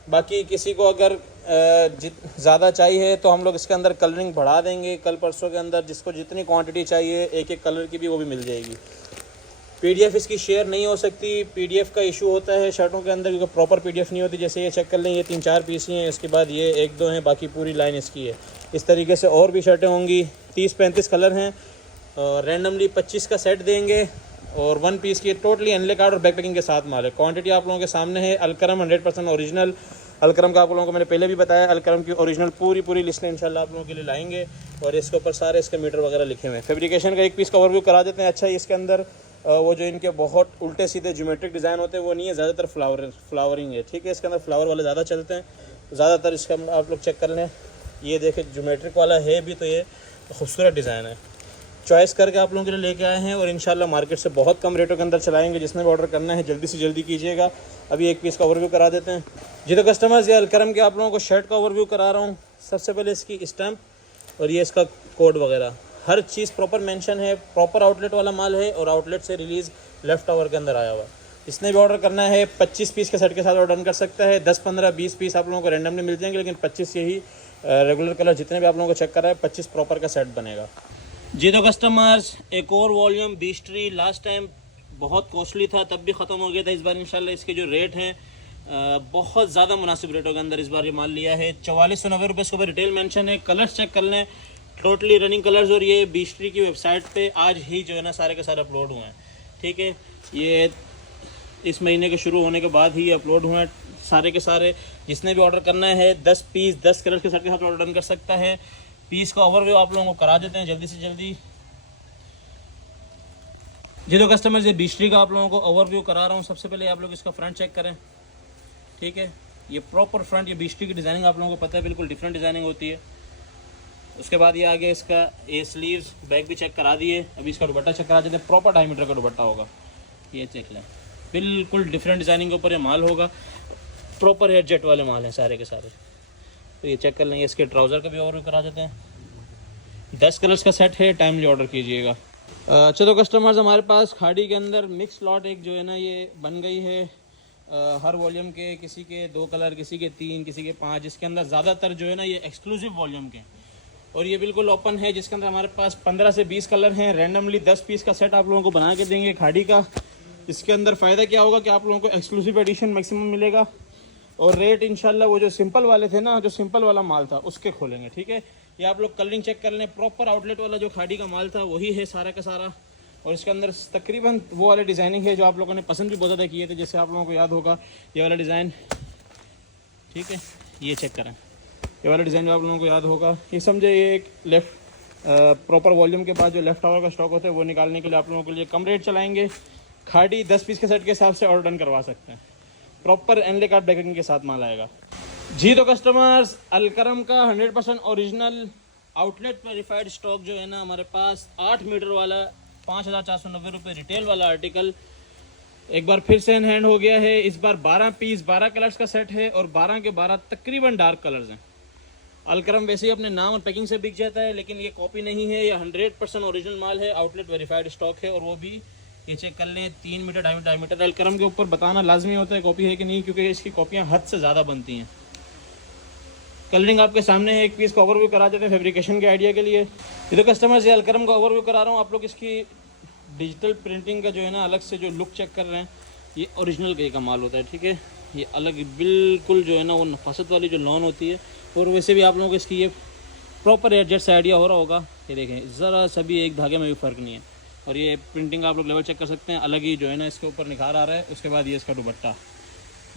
बाकी किसी को अगर ज़्यादा चाहिए तो हम लोग इसके अंदर कलरिंग बढ़ा देंगे कल परसों के अंदर। जिसको जितनी क्वांटिटी चाहिए एक एक कलर की भी, वो भी मिल जाएगी। पीडीएफ इसकी शेयर नहीं हो सकती, पीडीएफ का इशू होता है शर्टों के अंदर क्योंकि प्रॉपर पीडीएफ नहीं होती। जैसे ये चेक कर लें, ये 3-4 पीस ही हैं, इसके बाद ये 1-2 हैं, बाकी पूरी लाइन इसकी है। इस तरीके से और भी शर्टें होंगी। 30-35 कलर हैं, और रैंडमली 25 का सेट देंगे, और 1 पीस की टोटली एनले कार्ड और बैक पैकिंग के साथ माल है। क्वांटिटी आप लोगों के सामने है। अलकरम 100% ओरिजिनल। अलकरम का आप लोगों को मैंने पहले भी बताया, अलकरम की ओरिजिनल पूरी लिस्ट इंशाल्लाह आप लोगों के लिए लाएंगे, और इसके ऊपर सारे इसके मीटर वगैरह लिखे हुए हैं। फैब्रिकेशन का एक पीस का ओवरव्यू करा देते हैं। अच्छा, इसके अंदर वो जो इनके बहुत उल्टे सीधे ज्योमेट्रिक डिज़ाइन होते हैं वो नहीं है, ज़्यादातर फ्लावरिंग है। ठीक है, इसके अंदर फ्लावर वाले ज़्यादा चलते हैं ज़्यादातर। इसका आप लोग चेक कर लें, ये देखें ज्योमेट्रिक वाला है भी, तो ये खूबसूरत डिज़ाइन है। चॉइस करके आप लोगों के लिए लेके आए हैं, और इंशाल्लाह मार्केट से बहुत कम रेटों के अंदर चलाएंगे। जिसने भी ऑर्डर करना है जल्दी से जल्दी कीजिएगा। अभी एक पीस का ओवरव्यू करा देते हैं। जी तो कस्टमर्स, ये अलकरम के आप लोगों को शर्ट का ओवरव्यू करा रहा हूँ। सबसे पहले इसकी स्टैम्प, और ये इसका कोड वगैरह हर चीज़ प्रॉपर मेंशन है। प्रॉपर आउटलेट वाला माल है, और आउटलेट से रिलीज़ लेफ्ट ओवर के अंदर आया हुआ। जिसने भी ऑर्डर करना है 25 पीस के सेट के साथ ऑर्डर कर सकता है। 10, 15, 20 पीस आप लोगों को रैंडमली मिल जाएंगे, लेकिन 25 यही रेगुलर कलर जितने भी आप लोगों को चेक कर रहा है 25 प्रॉपर का सेट बनेगा। जी तो कस्टमर्स, एक और वॉल्यूम बीस्ट्री लास्ट टाइम बहुत कॉस्टली था, तब भी ख़त्म हो गया था। इस बार इंशाल्लाह इसके जो रेट हैं बहुत ज़्यादा मुनासिब रेटों के अंदर इस बार ये माल लिया है। 4490 रुपये इसके ऊपर रिटेल मेंशन है। कलर्स चेक कर लें, टोटली रनिंग कलर्स, और ये बीस्ट्री की वेबसाइट पे आज ही जो है ना सारे के सारे अपलोड हुए हैं। ठीक है, ये इस महीने के शुरू होने के बाद ही अपलोड हुए हैं सारे के सारे। जिसने भी ऑर्डर करना है 10 पीस 10 कलर के सेट के साथ ऑर्डर कर सकता है। पीस का ओवरव्यू आप लोगों को करा देते हैं जल्दी से जल्दी। जी तो कस्टमर्स, ये बीस्ट्री का आप लोगों को ओवरव्यू करा रहा हूँ। सबसे पहले आप लोग इसका फ्रंट चेक करें। ठीक है, ये प्रॉपर फ्रंट, ये बीस्ट्री की डिज़ाइनिंग आप लोगों को पता है बिल्कुल डिफरेंट डिज़ाइनिंग होती है। उसके बाद ये आगे इसका ए स्लीव्स, बैक भी चेक करा दिए। अभी इसका दुपट्टा चेक करा देते हैं। प्रॉपर 2.5 मीटर का दुपट्टा होगा, ये चेक लें। बिल्कुल डिफरेंट डिज़ाइनिंग के ऊपर ये माल होगा। प्रॉपर हेयर जेट वाले माल हैं सारे के सारे, तो ये चेक कर लेंगे। इसके ट्राउज़र का भी ओवरव्यू करा देते हैं। 10 कलर्स का सेट है, टाइमली ऑर्डर कीजिएगा। चलो कस्टमर्स, हमारे पास खाड़ी के अंदर मिक्स लॉट एक जो है ना ये बन गई है। हर वॉल्यूम के किसी के 2 कलर, किसी के 3, किसी के 5, जिसके अंदर ज़्यादातर जो है ना ये एक्सक्लूसिव वॉल्यूम के हैं। और ये बिल्कुल ओपन है, जिसके अंदर हमारे पास 15 से 20 कलर हैं। रैंडमली 10 पीस का सेट आप लोगों को बना के देंगे खाड़ी का। इसके अंदर फ़ायदा क्या होगा कि आप लोगों को एक्सक्लूसिव एडिशन मैक्सिमम मिलेगा। और रेट इंशाल्लाह वो जो सिंपल वाले थे ना, जो सिंपल वाला माल था उसके खोलेंगे, ठीक है। ये आप लोग कलरिंग चेक कर लें, प्रॉपर आउटलेट वाला जो खाड़ी का माल था वही है सारा का सारा। और इसके अंदर तकरीबन वो वाले डिज़ाइनिंग है जो आप लोगों ने पसंद भी बहुत ज़्यादा किए थे। जैसे आप लोगों को याद होगा ये वाला डिज़ाइन, ठीक है, ये चेक करें, ये वाला डिज़ाइन जो आप लोगों को याद होगा, ये समझे ये एक लेफ़्ट प्रॉपर वॉल्यूम के बाद जो लेफ़्ट आवर का स्टॉक होता है वो निकालने के लिए आप लोगों के लिए कम रेट चलाएंगे। खाड़ी 10 पीस के सेट के हिसाब से ऑर्डर डन करवा सकते हैं। प्रॉपर एनले कार्ड पैकिंग के साथ माल आएगा जी। तो कस्टमर्स, अलकरम का 100% ओरिजिनल आउटलेट वेरीफाइड स्टॉक जो है ना हमारे पास 8 मीटर वाला 5,490 रुपये रिटेल वाला आर्टिकल एक बार फिर से इन हैंड हो गया है। इस बार 12 पीस 12 कलर्स का सेट है और 12 के 12 तकरीबन डार्क कलर्स हैं। अलकरम वैसे ही अपने नाम और पैकिंग से बिक जाता है, लेकिन ये कॉपी नहीं है, ये 100% ओरिजिनल माल है, आउटलेट वेरीफाइड स्टॉक है। और वो भी ये चेक कर लें 3 मीटर डायमीटर। अलकरम के ऊपर बताना लाजमी होता है कॉपी है कि नहीं, क्योंकि इसकी कॉपियाँ हद से ज़्यादा बनती हैं। कलरिंग आपके सामने है, एक पीस का ओवरव्यू करा देते हैं फैब्रिकेशन के आइडिया के लिए। ये तो कस्टमर्स ये अलकरम का ओवरव्यू करा रहा हूँ, आप लोग इसकी डिजिटल प्रिंटिंग का जो है ना अलग से जो लुक चेक कर रहे हैं, ये ओरिजिनल का माल होता है, ठीक है। ये अलग बिल्कुल जो है ना वो नफासत वाली जो लॉन होती है। और वैसे भी आप लोगों को इसकी ये प्रॉपर एडजस्ट से आइडिया हो रहा होगा, ये देखें ज़रा सभी एक धागे में भी फ़र्क नहीं है। और ये प्रिंटिंग आप लोग लेवल चेक कर सकते हैं, अलग ही जो है ना इसके ऊपर निखार आ रहा है। उसके बाद ये इसका दुपट्टा,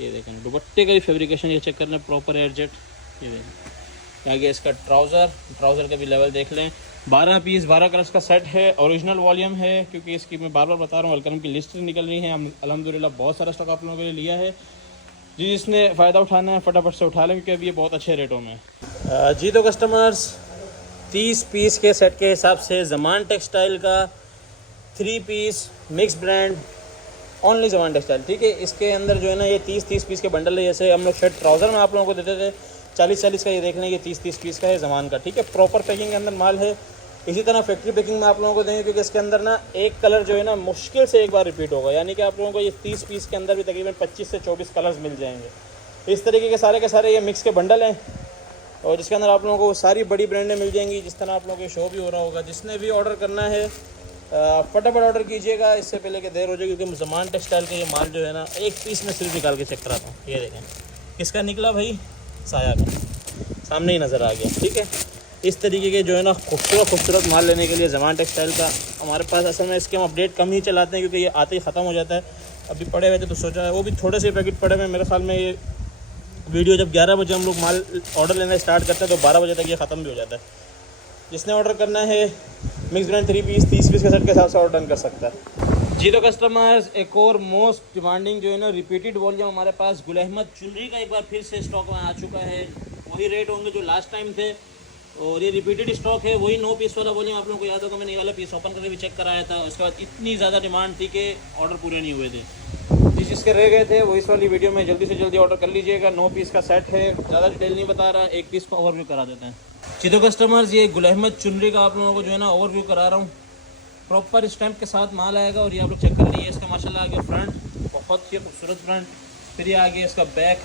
ये देखें दुपट्टे का भी फैब्रिकेशन ये चेक कर लें, प्रॉपर एडजस्ट। ये देखें आगे इसका ट्राउज़र का भी लेवल देख लें। 12 पीस 12 कलर्स का सेट है, ओरिजिनल वॉल्यूम है, क्योंकि इसकी मैं बार बार बता रहा हूँ अलकरम की लिस्ट निकल रही है। अल्हम्दुलिल्लाह बहुत सारा स्टॉक आप लोगों के लिए लिया है। जी जिसने फ़ायदा उठाना है फटाफट से उठा लें, क्योंकि अभी ये बहुत अच्छे रेटों में है। जी तो कस्टमर्स, 30 पीस के सेट के हिसाब से ज़मान टेक्सटाइल का 3 पीस मिक्स ब्रांड ओनली ज़मान टेक्सटाइल, ठीक है। इसके अंदर जो है ना ये 30 पीस के बंडल है। जैसे हम लोग शर्ट ट्राउज़र में आप लोगों को देते थे 40 का, ये देख लें ये 30 पीस का है ज़मान का, ठीक है। प्रॉपर पैकिंग के अंदर माल है। इसी तरह फैक्ट्री पैकिंग में आप लोगों को देंगे, क्योंकि इसके अंदर ना एक कलर जो है ना मुश्किल से एक बार रिपीट होगा, यानी कि आप लोगों को ये 30 पीस के अंदर भी तकरीबन 25 से 24 कलर्स मिल जाएंगे। इस तरीके के सारे ये मिक्स के बंडल हैं, और जिसके अंदर आप लोगों को सारी बड़ी ब्रांडें मिल जाएंगी। जिस तरह आप लोगों को शो भी हो रहा होगा, जिसने भी ऑर्डर करना है फटाफट ऑर्डर कीजिएगा, इससे पहले कि देर हो जाएगी, क्योंकि ज़मान टेक्सटाइल का ये माल जो है ना एक पीस में सिर्फ निकाल के चेक कराता हूँ। ये देखें किसका निकला भाई, साया का, सामने ही नज़र आ गया, ठीक है। इस तरीके के जो है ना खूबसूरत माल लेने के लिए ज़मान टेक्सटाइल का हमारे पास असल में इसके हम अपडेट कम ही चलाते हैं, क्योंकि ये आते ही ख़त्म हो जाता है। अभी पड़े हुए थे तो सोचा है, वो भी थोड़े से पैकेट पड़े हुए। मेरे ख्याल में ये वीडियो जब 11 बजे हम लोग माल ऑर्डर लेना स्टार्ट करते हैं तो 12 बजे तक ये ख़त्म भी हो जाता है। जिसने ऑर्डर करना है मिक्स ब्रांड 3 पीस 30 पीस के सेट के हिसाब से ऑर्डर कर सकता है। जी तो कस्टमर्स, एक और मोस्ट डिमांडिंग जो है ना रिपीटेड वॉल्यूम हमारे पास गुल अहमद चुनरी का एक बार फिर से स्टॉक में आ चुका है। वही रेट होंगे जो लास्ट टाइम थे, और ये रिपीटेड स्टॉक है। वही 9 पीस वाला वॉल्यूम आप लोगों को याद होगा, मैंने ये वाला पीस ओपन करके भी चेक कराया था। उसके बाद इतनी ज़्यादा डिमांड थी कि ऑर्डर पूरे नहीं हुए थे। जिसके रह गए थे वो इस वाली वीडियो में जल्दी से जल्दी ऑर्डर कर लीजिएगा। 9 पीस का सेट है, ज़्यादा डिटेल नहीं बता रहा, एक पीस को ओवरव्यू करा देते हैं। जी तो कस्टमर्स, ये गुल अहमद चुनरी का आप लोगों को जो है ना ओवरव्यू करा रहा हूँ। प्रॉपर स्टैम्प के साथ माल आएगा, और ये आप लोग चेक कर लीजिए। इसका माशाल्लाह आगे फ्रंट बहुत ही खूबसूरत फ्रंट, फिर ये आगे इसका बैक,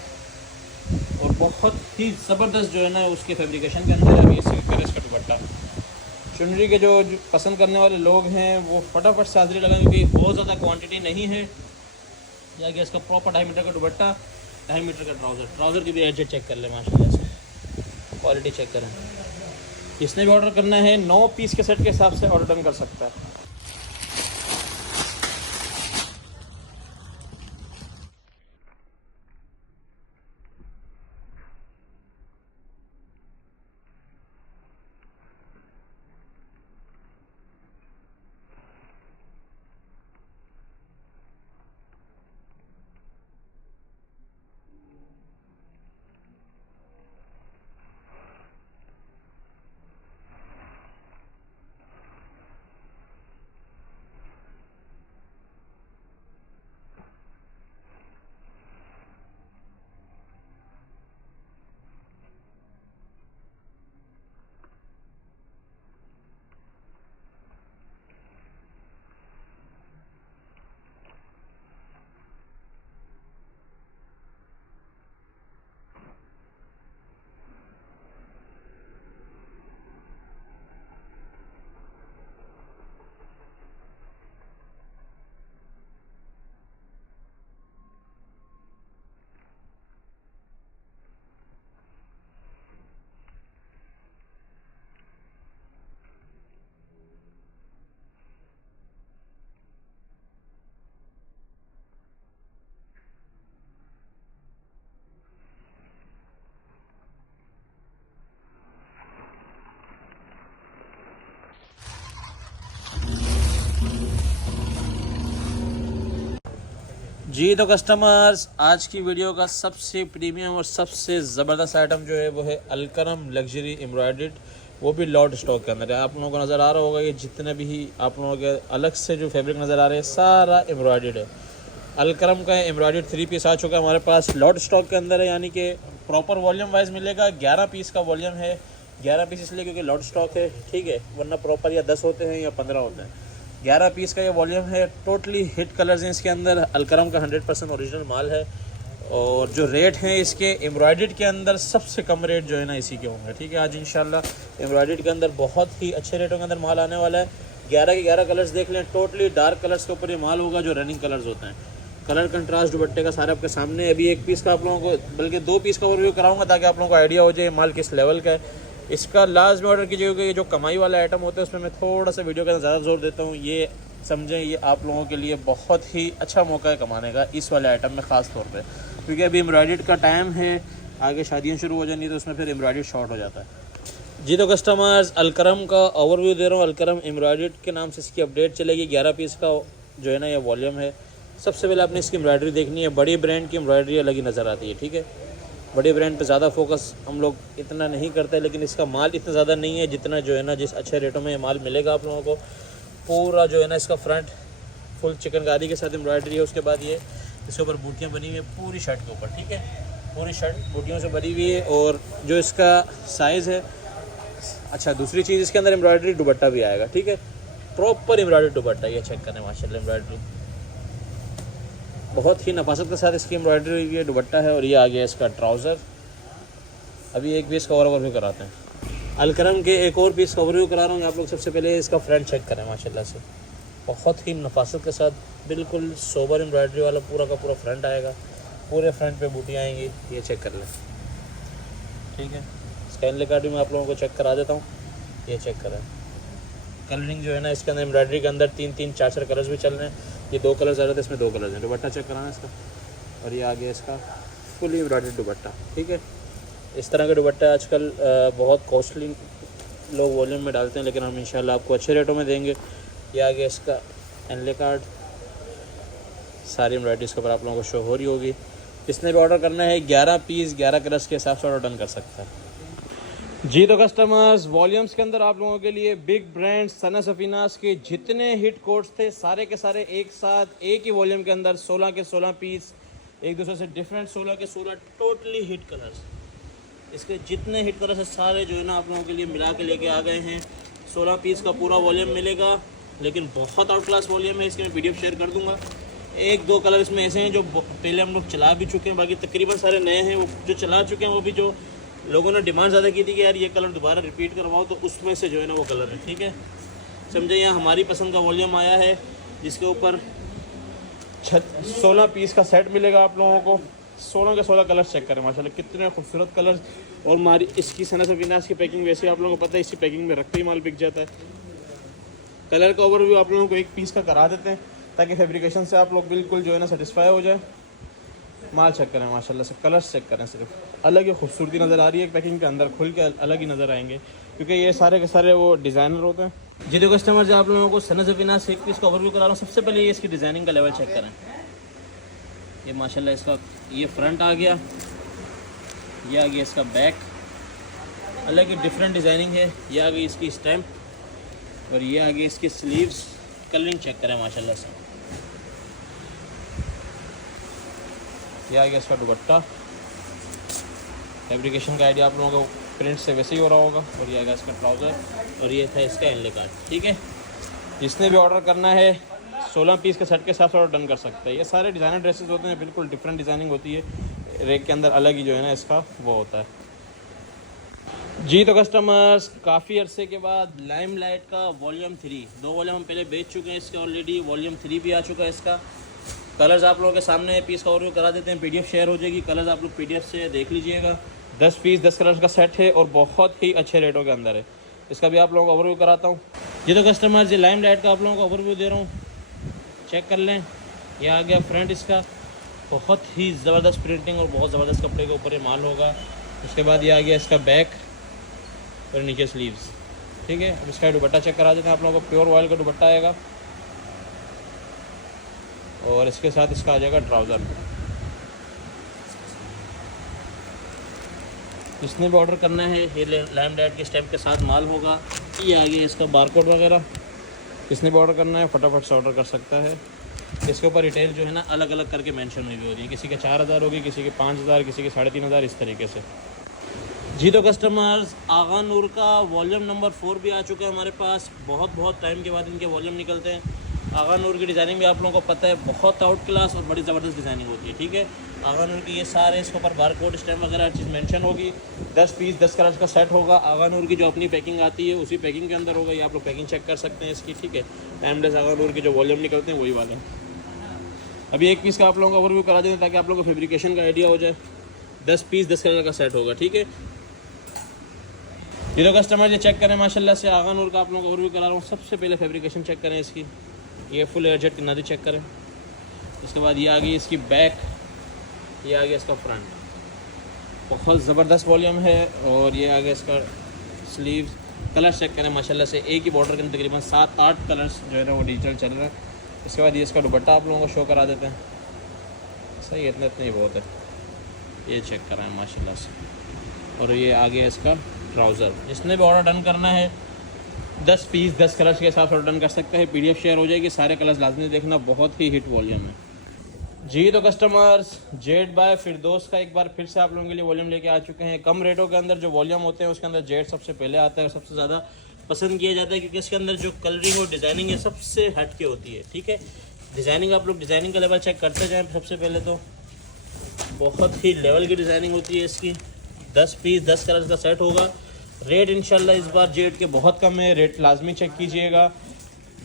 और बहुत ही ज़बरदस्त जो है ना उसके फैब्रिकेशन के अंदर अभी इसका दुपट्टा। चुनरी के जो पसंद करने वाले लोग हैं वो फटाफट से हाजिरी लगाएं, क्योंकि बहुत ज़्यादा क्वांटिटी नहीं है। ये आगे इसका प्रॉपर 2.5 मीटर का दुपट्टा, 2.5 मीटर का ट्राउज़र की भी एडजस्ट चेक कर लें, माशाल्लाह से क्वालिटी चेक करें। जिसने भी ऑर्डर करना है 9 पीस के सेट के हिसाब से ऑर्डर डन कर सकता है। जी तो कस्टमर्स, आज की वीडियो का सबसे प्रीमियम और सबसे ज़बरदस्त आइटम जो है वो है अलकरम लग्जरी एम्ब्रॉयडर्ड, वो भी लॉट स्टॉक के अंदर है। आप लोगों को नज़र आ रहा होगा कि जितने भी आप लोगों के अलग से जो फैब्रिक नज़र आ रहे हैं सारा एम्ब्रॉयडर्ड है। अलकरम का एम्ब्रॉयडर्ड 3 पीस आ चुका है हमारे पास, लॉट स्टॉक के अंदर है, यानी कि प्रॉपर वॉल्यूम वाइज मिलेगा। 11 पीस का वॉल्यूम है। 11 पीस इसलिए क्योंकि लॉट स्टॉक है, ठीक है, वरना प्रॉपर या 10 होते हैं या 15 होते हैं। 11 पीस का ये वॉल्यूम है। टोटली हिट कलर्स हैं इसके अंदर। अलकरम का 100% ओरिजिनल माल है। और जो रेट हैं इसके एम्ब्रॉयडर्ड के अंदर सबसे कम रेट जो है ना इसी के होंगे, ठीक है। आज इंशाल्लाह एम्ब्रॉयडर्ड के अंदर बहुत ही अच्छे रेटों के अंदर माल आने वाला है। 11 के 11 कलर्स देख लें। टोटली डार्क कलर्स के ऊपर ये माल होगा जो रनिंग कलर्स होते हैं। कलर कंट्रास्ट दुपट्टे का सारा आपके सामने है। अभी एक पीस का आप लोगों को, बल्कि 2 पीस का ओवरव्यू कराऊंगा ताकि आप लोगों को आइडिया हो जाए माल किस लेवल का है। इसका लास्ट में ऑर्डर कीजिएगा। ये जो कमाई वाला आइटम होता है उसमें मैं थोड़ा सा वीडियो के अंदर ज़्यादा जोर देता हूँ। ये समझें, ये आप लोगों के लिए बहुत ही अच्छा मौका है कमाने का इस वाले आइटम में ख़ास तौर पे, क्योंकि अभी एम्ब्रॉयडर्ड का टाइम है, आगे शादियाँ शुरू हो जानी तो उसमें फिर एम्ब्रॉयडर्ड शॉर्ट हो जाता है। जी तो कस्टमर्स, अलकरम का ओवरव्यू दे रहा हूँ। अलकरम एम्ब्रॉयडर्ड के नाम से इसकी अपडेट चलेगी। 11 पीस का जो है ना ये वॉल्यूम है। सबसे पहले आपने इसकी एम्ब्रॉयडरी देखनी है। बड़ी ब्रांड की एम्ब्रॉयडरी अलग ही नज़र आती है, ठीक है। बड़े ब्रांड पे ज़्यादा फोकस हम लोग इतना नहीं करते, लेकिन इसका माल इतना ज़्यादा नहीं है जितना जो है ना जिस अच्छे रेटों में ये माल मिलेगा आप लोगों को। पूरा जो है ना इसका फ्रंट फुल चिकनकारी के साथ एम्ब्रॉयडरी है। उसके बाद ये इसके ऊपर बूटियाँ बनी हुई है पूरी शर्ट के ऊपर, ठीक है। पूरी शर्ट बूटियों से बनी हुई है। और जो इसका साइज़ है, अच्छा दूसरी चीज़ इसके अंदर एम्ब्रॉयडरी दुपट्टा भी आएगा, ठीक है। प्रॉपर एम्ब्रॉयडरी दुपट्टा, ये चेक करें माशाल्लाह। एम्ब्रॉयडरी बहुत ही नफासत के साथ इसकी एम्ब्रॉयडरी ये दुपट्टा है। और ये आ गया इसका ट्राउज़र। अभी एक पीस का ओवरव्यू कराते हैं। अलकरम के एक और पीस का ओवरव्यू करा रहा हूँ आप लोग। सबसे पहले इसका फ्रंट चेक करें माशाल्लाह से, बहुत ही नफासत के साथ बिल्कुल सोबर एम्ब्रॉयडरी वाला पूरा का पूरा फ्रंट आएगा। पूरे फ्रंट पे बूटियाँ आएंगी, ये चेक कर लें, ठीक है। स्कैन कार्ड भी मैं आप लोगों को चेक करा देता हूँ, ये चेक करें। कलरिंग जो है ना इसके अंदर एम्ब्रॉयडरी के अंदर 3-3 4-4 कलर्स भी चल रहे हैं। ये 2 कलर्स आ रहे थे, इसमें 2 कलर्स हैं। दुपट्टा चेक कराना इसका। और ये आ गया इसका फुली एम्ब्रॉयडरी दुपट्टा, ठीक है। इस तरह के दुपट्टे आजकल बहुत कॉस्टली लोग वॉल्यूम में डालते हैं, लेकिन हम इंशाल्लाह आपको अच्छे रेटों में देंगे। ये आ गया इसका एनले कार्ड। सारी एम्ब्रॉयडरी इसके ऊपर आप लोगों को शो हो रही होगी। जिसने भी ऑर्डर करना है 11 पीस 11 कलर्स के हिसाब से ऑर्डर डन कर सकता है। जी तो कस्टमर्स, वॉल्यूम्स के अंदर आप लोगों के लिए बिग ब्रांड सना सफीनास के जितने हिट कोट्स थे सारे के सारे एक साथ एक ही वॉल्यूम के अंदर 16 के 16 पीस, एक दूसरे से डिफरेंट 16 के 16 टोटली हिट कलर्स। इसके जितने हिट कलर्स है सारे जो है ना आप लोगों के लिए मिला के लेके आ गए हैं। 16 पीस का पूरा वॉल्यूम मिलेगा, लेकिन बहुत आउट क्लास वॉल्यूम है। इसके मैं PDF शेयर कर दूँगा। 1-2 कलर इसमें ऐसे हैं जो पहले हम लोग चला भी चुके हैं, बाकी तकरीबन सारे नए हैं। वो जो चला चुके हैं वो भी जो लोगों ने डिमांड ज़्यादा की थी कि यार ये कलर दोबारा रिपीट करवाओ, तो उसमें से जो है ना वो कलर है, ठीक है। समझे, यहाँ हमारी पसंद का वॉल्यूम आया है जिसके ऊपर 16 पीस का सेट मिलेगा आप लोगों को। 16 के 16 कलर्स चेक करें माशाल्लाह, कितने खूबसूरत कलर्स। और हमारी इसकी सना सफीनास की पैकिंग वैसे आप लोगों को पता है, इसी पैकिंग में रखते ही माल बिक जाता है। कलर का ओवरव्यू आप लोगों को एक पीस का करा देते हैं ताकि फैब्रिकेशन से आप लोग बिल्कुल जो है ना सेटिस्फाई हो जाए। माल चेक करें माशाल्लाह से, कलर्स चेक करें, सिर्फ अलग ही खूबसूरती नज़र आ रही है। पैकिंग के अंदर खुल के अलग ही नज़र आएंगे, क्योंकि ये सारे के सारे वो डिज़ाइनर होते हैं। जी तो कस्टमर जो आप लोगों को सना सफीनास से एक पीस का ओवरव्यू करा रहा हूँ। सबसे पहले ये इसकी डिज़ाइनिंग का लेवल चेक करें। ये माशाल्लाह इसका ये फ्रंट आ गया, ये आ गया इसका बैक, अलग ही डिफरेंट डिज़ाइनिंग है। ये आ गई इसकी स्टैम्प, और ये आ गई इसकी स्लीव्स। कलरिंग चेक करें माशाल्लाह से। ये आ गया इसका दुपट्टा। फैब्रिकेशन का आइडिया आप लोगों को प्रिंट से वैसे ही हो रहा होगा। और ये आ गया इसका ट्राउज़र, और ये था इसका एनले कार्ड, ठीक है। जिसने भी ऑर्डर करना है 16 पीस के सेट के साथ ऑर्डर डन कर सकते हैं। ये सारे डिज़ाइनर ड्रेसेस होते हैं, बिल्कुल डिफरेंट डिज़ाइनिंग होती है। रेक के अंदर अलग ही जो है ना इसका वो होता है। जी तो कस्टमर्स, काफ़ी अरसे के बाद लाइमलाइट का वॉल्यूम 3, 2 वॉल्यूम हम पहले बेच चुके हैं इसके ऑलरेडी। वॉल्यूम 3 भी आ चुका है इसका। कलर्स आप लोगों के सामने है, पीस का ओवरव्यू करा देते हैं। PDF शेयर हो जाएगी, कलर्स आप लोग PDF से देख लीजिएगा। 10 पीस 10 कलर्स का सेट है और बहुत ही अच्छे रेटों के अंदर है। इसका भी आप लोगों को ओवरव्यू कराता हूँ। ये तो कस्टमर्स, ये लाइमलाइट का आप लोगों को ओवरव्यू दे रहा हूँ, चेक कर लें। ये आ गया फ्रंट इसका, बहुत ही ज़बरदस्त प्रिंटिंग और बहुत ज़बरदस्त कपड़े के ऊपर ये माल होगा। उसके बाद ये आ गया इसका बैक और नीचे स्लीव्स, ठीक है। अब इसका दुपट्टा चेक करा देते हैं आप लोगों को। प्योर ऑयल का दुपट्टा आएगा। और इसके साथ इसका आ जाएगा ट्राउज़र। जिसने भी ऑर्डर करना है ये लैमडाइट के स्टेप के साथ माल होगा। ये आ गया इसका बारकोड वगैरह, जिसने भी ऑर्डर करना है फटाफट से ऑर्डर कर सकता है। इसके ऊपर रिटेल जो है ना अलग अलग करके मेंशन हुई हो रही है, किसी के 4000 होगी, किसी के 5000, किसी के 3500, इस तरीके से। जी तो कस्टमर्स, आगा नूर का वॉल्यूम नंबर 4 भी आ चुका है हमारे पास। बहुत टाइम के बाद इनके वॉल्यूम निकलते हैं। आगा नूर की डिज़ाइनिंग भी आप लोगों को पता है बहुत आउट क्लास और बड़ी ज़बरदस्त डिज़ाइनिंग होती है, ठीक है। आगा नूर की ये सारे इसके ऊपर बारकोड स्टैम्प वगैरह हर चीज़ मेंशन होगी। 10 पीस 10 कलर्स का सेट होगा। आगा नूर की जो अपनी पैकिंग आती है उसी पैकिंग के अंदर होगा। ये आप लोग पैकिंग चेक कर सकते हैं इसकी, ठीक है। टाइमलेस आगा नूर के जो वॉल्यूम निकलते हैं वही वाले हैं। अभी एक पीस का आप लोगों को ओवरव्यू करा देते हैं ताकि आप लोगों को फैब्रिकेशन का आइडिया हो जाए। 10 पीस 10 कलर का सेट होगा, ठीक है। ये तो कस्टमर ये चेक करें माशाल्लाह से आगा नूर का आप लोगों को ओवरव्यू करा रहा हूँ। सबसे पहले फैब्रिकेशन चेक करें इसकी, ये फुल एयरजेट की नदी चेक करें। उसके बाद ये आ गई इसकी बैक, ये आ गया इसका फ्रंट, बहुत ज़बरदस्त वॉल्यूम है। और ये आ गया इसका स्लीव। कलर चेक करें माशाल्लाह से, एक ही बॉर्डर के अंदर तकरीबन 7-8 कलर्स जो है ना वो डिजिटल चल रहा है। इसके बाद ये इसका दुपट्टा आप लोगों को शो करा देते हैं। सही है, इतना ही बहुत है। ये चेक कराएं माशाल्लाह से। और ये आ गया इसका ट्राउज़र। जिसने भी ऑर्डर डन करना है 10 पीस 10 कलर्स के हिसाब से ऑर्डर डन कर सकते हैं। PDF शेयर हो जाएगी, सारे कलर्स लाजमी देखना, बहुत ही हिट वॉल्यूम है। जी तो कस्टमर्स, जेड बाय फिरदौस का एक बार फिर से आप लोगों के लिए वॉल्यूम लेके आ चुके हैं। कम रेटों के अंदर जो वॉल्यूम होते हैं उसके अंदर जेड सबसे पहले आता है और सबसे ज़्यादा पसंद किया जाता है, क्योंकि इसके अंदर जो कलरिंग और डिज़ाइनिंग है सबसे हट के होती है, ठीक है। डिज़ाइनिंग आप लोग डिज़ाइनिंग का लेवल चेक करते जाएँ। सबसे पहले तो बहुत ही लेवल की डिज़ाइनिंग होती है इसकी। 10 पीस 10 कलर्स का सेट होगा। रेट इंशाल्लाह इस बार जेड के बहुत कम है, रेट लाजमी चेक कीजिएगा।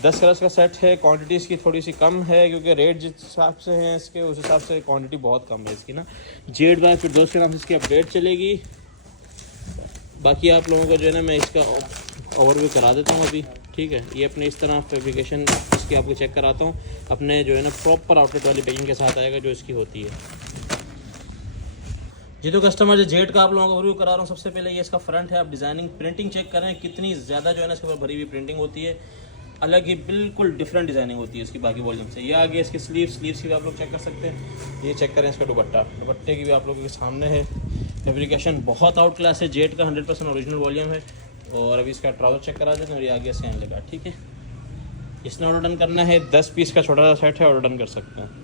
10 कलर्स का सेट है, क्वांटिटी इसकी थोड़ी सी कम है क्योंकि रेट जिस हिसाब से हैं इसके उस हिसाब से क्वांटिटी बहुत कम है इसकी ना। जेड बाय फिरदौस के नाम से इसकी अपडेट चलेगी। बाकी आप लोगों को जो है ना मैं इसका ओवरव्यू करा देता हूँ अभी, ठीक है। ये अपने इस तरह फैब्रिकेशन इसकी आपको चेक कराता हूँ। अपने जो है ना प्रॉपर आउटलेट वाली पैकिंग के साथ आएगा जो इसकी होती है। जी तो कस्टमर जो जेड का आप लोगों को ओवरव्यू करा रहा हूँ। सबसे पहले ये इसका फ्रंट है। आप डिज़ाइनिंग प्रिंटिंग चेक करें कितनी ज़्यादा जो है ना इसके ऊपर भरी हुई प्रिंटिंग होती है। अलग ही बिल्कुल डिफरेंट डिज़ाइनिंग होती है इसकी बाकी वॉल्यूम से। ये आगे इसके स्लीव्स की भी आप लोग चेक कर सकते हैं। ये चेक करें इसका दुपट्टे की भी आप लोगों के सामने है। फैब्रिकेशन बहुत आउट क्लास है। जेड का 100% ओरिजिनल वॉल्यूम है। और अभी इसका ट्राउज़र चेक करा देते हैं। और ये आगे इसके लगा, ठीक है। इसने ऑर्डर डन करना है 10 पीस का छोटा सा सेट है, ऑर्डर डन कर सकते हैं।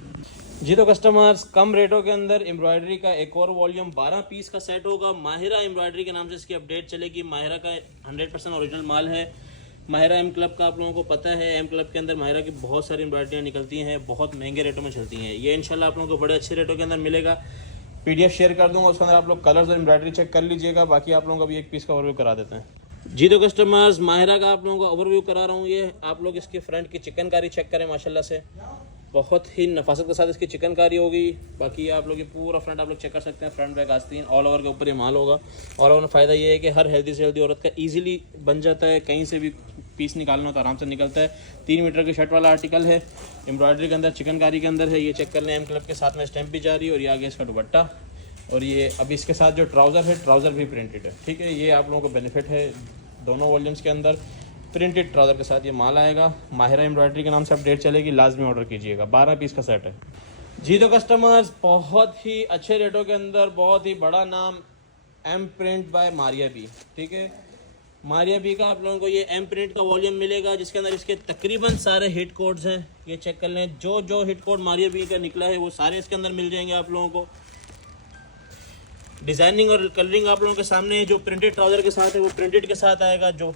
जी तो कस्टमर्स, कम रेटों के अंदर एम्ब्रॉयडरी का एक और वॉल्यूम 12 पीस का सेट होगा। माहिरा एम्ब्रॉयडरी के नाम से इसकी अपडेट चलेगी। माहिरा का 100% ओरिजिनल माल है। माहिरा एम क्लब का आप लोगों को पता है। एम क्लब के अंदर माहिरा की बहुत सारी एम्ब्रॉयडरियाँ निकलती हैं, बहुत महंगे रेटों में चलती हैं। ये इंशाल्लाह आप लोगों को बड़े अच्छे रेटों के अंदर मिलेगा। PDF शेयर कर दूंगा, उसके अंदर आप लोग कलर्स और एम्ब्रॉयडरी चेक कर लीजिएगा। बाकी आप लोगों को अभी एक पीस का ओवरव्यू करा देते हैं। जी तो कस्टमर्स, माहिरा का आप लोगों को ओवरव्यू करा रहा हूँ। ये आप लोग इसके फ्रंट की चिकनकारी चेक करें माशाल्लाह से, बहुत ही नफासत के साथ इसकी चिकनकारी होगी। बाकी आप लोग ये पूरा फ्रंट आप लोग चेक कर सकते हैं। फ्रंट बैक आस्तीन ऑल ओवर के ऊपर ये माल होगा। ऑल ओवर में फ़ायदा ये है कि हर हेल्दी से हेल्दी औरत का ईजिली बन जाता है। कहीं से भी पीस निकालना हो तो आराम से निकलता है। 3 मीटर की शर्ट वाला आर्टिकल है। एम्ब्रॉयडरी के अंदर चिकनकारी के अंदर है। ये चेक कर लें, एम क्लब के साथ में स्टैम्प भी जा रही है। और ये आगे इसका दुपट्टा। और ये अभी इसके साथ जो ट्राउज़र है, ट्राउज़र भी प्रिंटेड है, ठीक है। ये आप लोगों को बेनिफिट है दोनों वॉल्यूम्स के अंदर। प्रिंटेड ट्राउज़र के साथ ये माल आएगा। माहिरा एम्ब्रॉयडरी के नाम से अपडेट चलेगी, लाजमी ऑर्डर कीजिएगा। 12 पीस का सेट है। जी तो कस्टमर्स, बहुत ही अच्छे रेटों के अंदर बहुत ही बड़ा नाम M print by Maria B, ठीक है। मारिया बी का आप लोगों को ये एम प्रिंट का वॉल्यूम मिलेगा, जिसके अंदर इसके तकरीबन सारे हिट कोड्स हैं। ये चेक कर लें, जो हिट कोड मारिया बी का निकला है वो सारे इसके अंदर मिल जाएंगे आप लोगों को। डिज़ाइनिंग और कलरिंग आप लोगों के सामने है। जो प्रिंटेड ट्राउज़र के साथ है वो प्रिंटेड के साथ आएगा, जो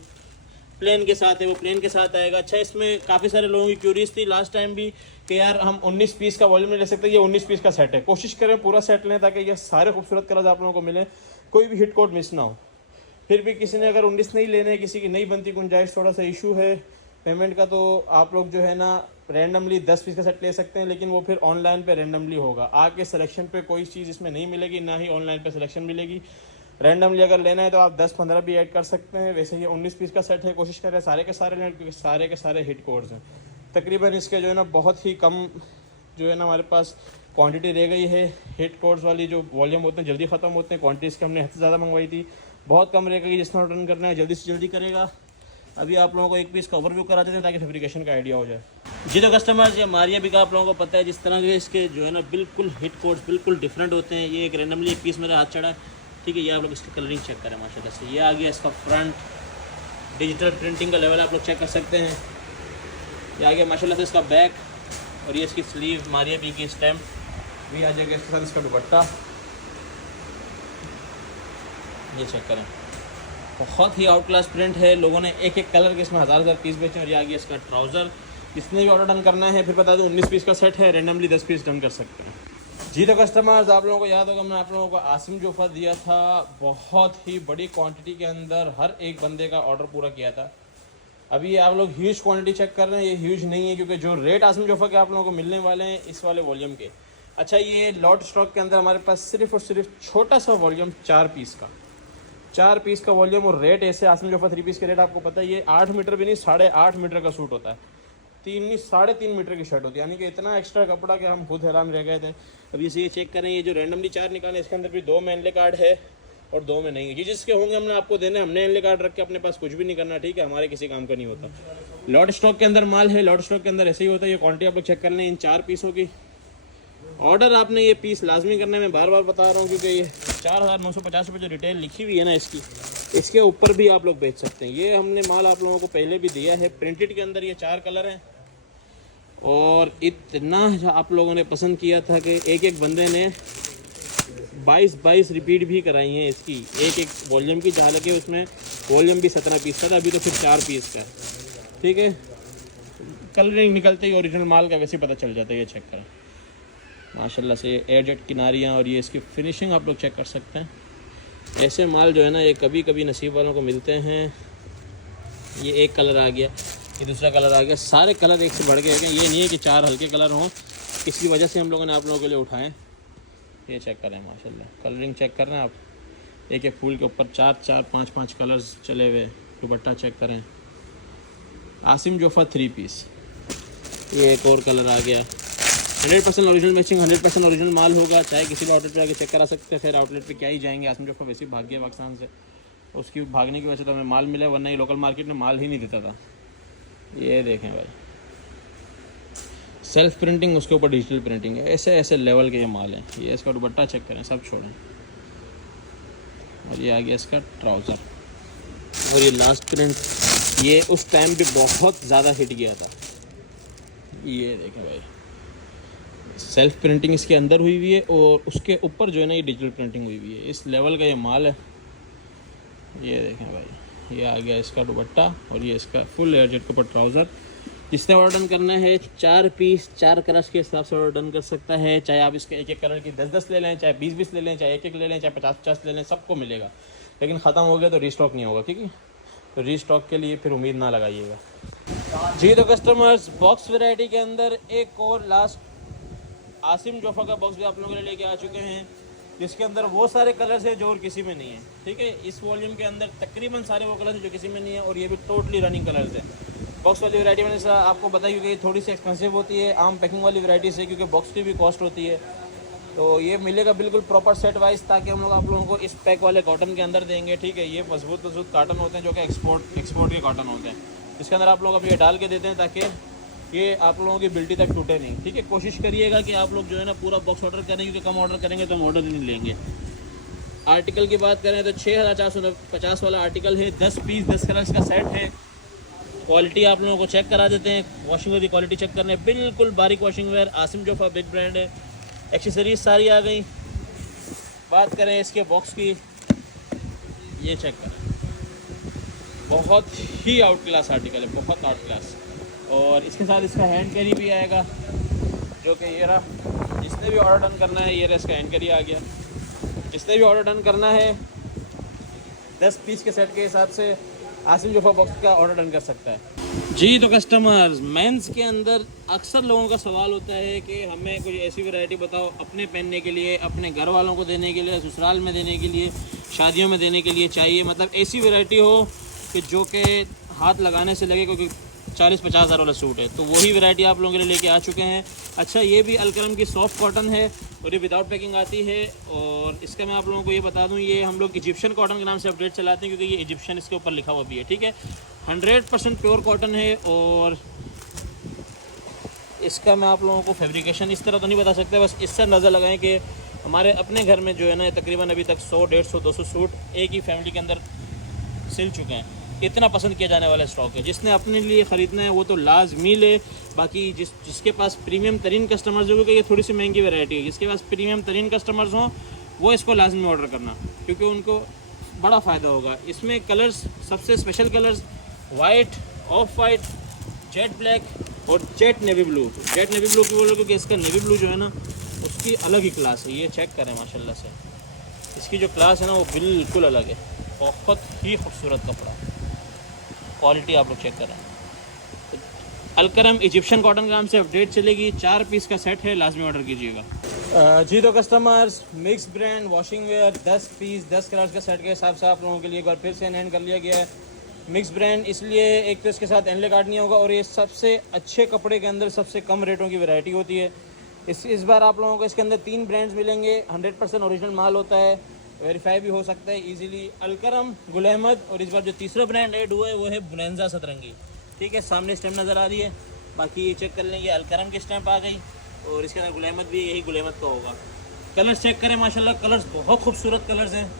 प्लेन के साथ है वो प्लेन के साथ आएगा। अच्छा, इसमें काफ़ी सारे लोगों की क्यूरीज थी लास्ट टाइम भी कि यार हम 19 पीस का वॉल्यूम नहीं ले सकते। ये 19 पीस का सेट है। कोशिश करें पूरा सेट लें ताकि ये सारे खूबसूरत कलर्स आप लोगों को मिले, कोई भी हिट कोड मिस ना हो। फिर भी किसी ने अगर 19 नहीं लेने, किसी की नहीं बनती गुंजाइश, थोड़ा सा इशू है पेमेंट का, तो आप लोग जो है ना रैंडमली 10 पीस का सेट ले सकते हैं। लेकिन वो फिर ऑनलाइन पे रैंडमली होगा। आके सिलेक्शन पे कोई चीज़ इसमें नहीं मिलेगी, ना ही ऑनलाइन पे सिलेक्शन मिलेगी। रैंडमली अगर लेना है तो आप 10-15 भी ऐड कर सकते हैं। वैसे ये 19 पीस का सेट है। कोशिश करें सारे के सारे लें क्योंकि सारे के सारे हिट कोड्स हैं। तकरीबन इसके जो है ना बहुत ही कम जो है ना हमारे पास क्वांटिटी रह गई है। हिट कोड्स वाली जो वॉल्यूम होते हैं जल्दी ख़त्म होते हैं। क्वांटिटी इसके हमने हद से ज़्यादा मंगवाई थी, बहुत कम रह गई। जिसने रिटर्न करना है जल्दी से जल्दी करेगा। अभी आप लोगों को एक पीस का ओवरव्यू करा देते हैं ताकि फैब्रिकेशन का आइडिया हो जाए। जी तो कस्टमर्स, ये मारिया भी का आप लोगों को पता है जिस तरह के इसके जो है ना बिल्कुल हिट कोड्स बिल्कुल डिफरेंट होते हैं। ये एक रैंडमली एक पीस मेरे हाथ चढ़ा है, ठीक है। ये आप लोग इसकी कलरिंग चेक करें माशाल्लाह से। ये आ गया इसका फ्रंट, डिजिटल प्रिंटिंग का लेवल आप लोग चेक कर सकते हैं। ये आ गया माशाल्लाह से इसका बैक, और ये इसकी स्लीव मारिया भी की स्टैम्प भी आ जाएगा इसके साथ। इसका दुपट्टा ये चेक करें, बहुत ही आउट क्लास प्रिंट है। लोगों ने एक एक कलर के इसमें हज़ार पीस बेचे। और ये आ गया इसका ट्राउज़र। जिसने भी ऑर्डर डन करना है, फिर बता दूं 19 पीस का सेट है, रेंडमली 10 पीस डन कर सकते हैं। जी तो कस्टमर्स, आप लोगों को याद होगा मैं आप लोगों को आसिम जोफ़ा दिया था, बहुत ही बड़ी क्वांटिटी के अंदर हर एक बंदे का ऑर्डर पूरा किया था। अभी ये आप लोग ह्यूज क्वांटिटी चेक कर रहे हैं, ये ह्यूज नहीं है क्योंकि जो रेट आसिम जोफ़ा के आप लोगों को मिलने वाले हैं इस वाले वॉल्यूम के। अच्छा, ये लॉट स्टॉक के अंदर हमारे पास सिर्फ और सिर्फ छोटा सा वॉल्यूम 4 पीस का, 4 पीस का वॉल्यूम। और रेट ऐसे आसिम जोफ़ा 3 पीस के रेट आपको पता है, ये 8 मीटर भी नहीं 8.5 मीटर का सूट होता है, 3.5 मीटर की शर्ट होती है, यानी कि इतना एक्स्ट्रा कपड़ा कि हम खुद हैरान रह गए थे। अब ये चेक करें, ये जो रैंडमली 4 निकाले इसके अंदर भी 2 में एनले कार्ड है और 2 में नहीं है। ये जिसके होंगे हमने आपको देने, हमने एनले कार्ड रख के अपने पास कुछ भी नहीं करना, ठीक है, हमारे किसी काम का नहीं होता। लॉट स्टॉक के अंदर माल है, लॉट स्टॉक के अंदर ऐसे ही होता है। ये क्वांटिटी आप लोग चेक कर लें इन 4 पीसों की। ऑर्डर आपने ये पीस लाजमी करने में बार बार बता रहा हूँ क्योंकि ये 4,950 रुपये जो रिटेल लिखी हुई है ना इसकी, इसके ऊपर भी आप लोग बेच सकते हैं। ये हमने माल आप लोगों को पहले भी दिया है। प्रिंटेड के अंदर ये 4 कलर हैं और इतना आप लोगों ने पसंद किया था कि एक एक बंदे ने 22 रिपीट भी कराई हैं इसकी एक एक वॉल्यूम की। हालांकि उसमें वॉल्यूम भी 17 पीस का था, अभी तो फिर 4 पीस का है, ठीक है। कलरिंग निकलते ही ओरिजिनल माल का वैसे ही पता चल जाता है। ये चेक करें माशाल्लाह से, एयरजेट किनारियाँ और ये इसकी फिनिशिंग आप लोग चेक कर सकते हैं। ऐसे माल जो है ना ये कभी कभी नसीब वालों को मिलते हैं। ये एक कलर आ गया, ये दूसरा कलर आ गया, सारे कलर एक से बढ़ के हैं। ये नहीं है कि 4 हल्के कलर हों, किसी वजह से हम लोगों ने आप लोगों के लिए उठाएं। ये चेक करें माशाल्लाह, कलरिंग चेक कर रहे हैं आप, एक एक फूल के ऊपर 4 5 कलर्स चले हुए। दुपट्टा चेक करें, आसिम जोफ़ा 3 पीस। ये एक और कलर आ गया, 100% ओरिजिनल मैचिंग, 100% ओरिजिनल माल होगा। चाहे किसी भी आउटलेट पे आके चेक करा सकते हैं। फिर आउटलेट पे क्या ही जाएंगे, आसिम जोफ़ा वैसे ही भाग गया पाकिस्तान से, उसकी भागने की वजह से तो हमें माल मिला, वरना ये लोकल मार्केट में माल ही नहीं देता था। ये देखें भाई, सेल्फ प्रिंटिंग उसके ऊपर डिजिटल प्रिंटिंग है, ऐसे ऐसे लेवल के ये माल हैं। ये इसका दुपट्टा चेक करें, सब छोड़ें। और ये आ गया इसका ट्राउज़र। और ये लास्ट प्रिंट, ये उस टाइम पे बहुत ज़्यादा हिट गया था। ये देखें भाई, सेल्फ प्रिंटिंग इसके अंदर हुई हुई है और उसके ऊपर जो है ना ये डिजिटल प्रिंटिंग हुई हुई है। इस लेवल का ये माल है। ये देखें भाई, ये आ गया इसका दुपट्टा और ये इसका फुल एयरजेट के ऊपर ट्राउज़र। जिसने ऑर्डर डन करना है 4 पीस 4 कलर्स के हिसाब से ऑर्डर डन कर सकता है। चाहे आप इसके एक एक कलर की 10 ले लें, चाहे 20 ले लें, चाहे एक एक ले लें, चाहे 50 ले लें, सबको मिलेगा। लेकिन ख़त्म हो गया तो रीस्टॉक नहीं होगा, ठीक है। तो रीस्टॉक के लिए फिर उम्मीद ना लगाइएगा। जी तो कस्टमर्स, बॉक्स वैरायटी के अंदर एक और लास्ट आसिम जोफ़ा का बॉक्स भी आप लोगों के लिए लेके आ चुके हैं, जिसके अंदर वो सारे कलर्स हैं जो और किसी में नहीं है, ठीक है। इस वॉल्यूम के अंदर तकरीबन सारे वो कलर्स हैं जो किसी में नहीं है, और ये भी टोटली रनिंग कलर्स हैं। बॉक्स वाली वैरायटी मैंने सर आपको बताई क्योंकि थोड़ी सी एक्सपेंसिव होती है आम पैकिंग वाली वैरायटी से, क्योंकि बॉक्स की भी कॉस्ट होती है। तो ये मिलेगा बिल्कुल प्रॉपर सेट वाइज, ताकि हम लोग आप लोगों को इस पैक वाले कॉटन के अंदर देंगे, ठीक है। ये मजबूत काटन होते हैं जो कि एक्सपोर्ट के कॉटन होते हैं। इसके अंदर आप लोग अब ये डाल के देते हैं ताकि ये आप लोगों की बिल्टी तक टूटे नहीं, ठीक है। कोशिश करिएगा कि आप लोग जो है ना पूरा बॉक्स ऑर्डर करें, क्योंकि कम ऑर्डर करेंगे तो हम ऑर्डर नहीं लेंगे। आर्टिकल की बात करें तो 6,450 वाला आर्टिकल है, 10 पीस 10 कलर्स का सेट है। क्वालिटी आप लोगों को चेक करा देते हैं, वॉशिंग वेयर की क्वालिटी चेक करने, बिल्कुल बारीक washing where, Asim Jofa big brand है। एक्सेसरीज सारी आ गई। बात करें इसके बॉक्स की, ये चेक करें, बहुत ही आउट क्लास आर्टिकल है, बहुत आउट क्लास। और इसके साथ इसका हैंड कैरी भी आएगा, जो कि ये रहा। जिसने भी ऑर्डर डन करना है, ये रहा इसका हैंड कैरी आ गया। जिसने भी ऑर्डर डन करना है 10 पीस के सेट के हिसाब से आसिम जोफ़ा बॉक्स का ऑर्डर डन कर सकता है। जी तो कस्टमर्स, मेंस के अंदर अक्सर लोगों का सवाल होता है कि हमें कुछ ऐसी वैरायटी बताओ अपने पहनने के लिए, अपने घर वालों को देने के लिए, ससुराल में देने के लिए, शादियों में देने के लिए चाहिए। मतलब ऐसी वैरायटी हो कि जो कि हाथ लगाने से लगे, क्योंकि 40-50 हज़ार वाला सूट है। तो वही वैरायटी आप लोगों के लिए लेके आ चुके हैं। अच्छा, ये भी अलकरम की सॉफ्ट कॉटन है और ये विदाउट पैकिंग आती है। और इसका मैं आप लोगों को ये बता दूं, ये हम लोग इजिप्शियन कॉटन के नाम से अपडेट चलाते हैं, क्योंकि ये इजिप्शियन इसके ऊपर लिखा हुआ भी है, ठीक है। 100% प्योर कॉटन है। और इसका मैं आप लोगों को फैब्रिकेशन इस तरह तो नहीं बता सकते, बस इससे अंदाज़ा लगाएं कि हमारे अपने घर में जो है ना तकरीबन अभी तक 100, 150, 200 सूट एक ही फैमिली के अंदर सिल चुके हैं। इतना पसंद किया जाने वाला स्टॉक है। जिसने अपने लिए ख़रीदना है वो तो लाजमी ले। बाकी जिसके पास प्रीमियम तरीन कस्टमर्स हो, क्योंकि ये थोड़ी सी महंगी वैरायटी है, जिसके पास प्रीमियम तरीन कस्टमर्स हों वो इसको लाजमी ऑर्डर करना, क्योंकि उनको बड़ा फ़ायदा होगा। इसमें कलर्स, सबसे special colours white, off white, jet black और jet navy blue. Jet navy blue की बोलो क्योंकि इसका नेवी ब्लू जो है ना उसकी अलग ही क्लास है। ये चेक करें माशाल्लाह से, इसकी जो क्लास है ना वो बिल्कुल अलग है। बहुत ही खूबसूरत कपड़ा, क्वालिटी आप लोग चेक करें। तो अलकरम इजिप्शियन कॉटन के नाम से अपडेट चलेगी। 4 पीस का सेट है, लाजमी ऑर्डर कीजिएगा। जी तो customers, mix brand washing wear 10 piece 10 colours का सेट के हिसाब से आप लोगों के लिए एक बार फिर से एंड कर लिया गया है। मिक्स ब्रांड इसलिए एक तो इसके साथ एनले कार्ड नहीं होगा, और ये सबसे अच्छे कपड़े के अंदर सबसे कम रेटों की वैरायटी होती है। इस बार आप लोगों को इसके अंदर 3 ब्रांड्स मिलेंगे। 100% ओरिजिनल माल होता है, वेरीफाई भी हो सकता है इजीली। अलकरम, गुल अहमद, और इस बार जो तीसरा ब्रांड ऐड हुआ है वो है बुनैंजा सतरंगी। ठीक है, सामने स्टैम्प नज़र आ रही है, बाकी ये चेक कर लेंगे। अलकरम की स्टैम्प आ गई और इसके अंदर गुल अहमद भी यही गुल अहमद का होगा। कलर्स चेक करें माशाल्लाह, कलर्स बहुत खूबसूरत कलर्स हैं,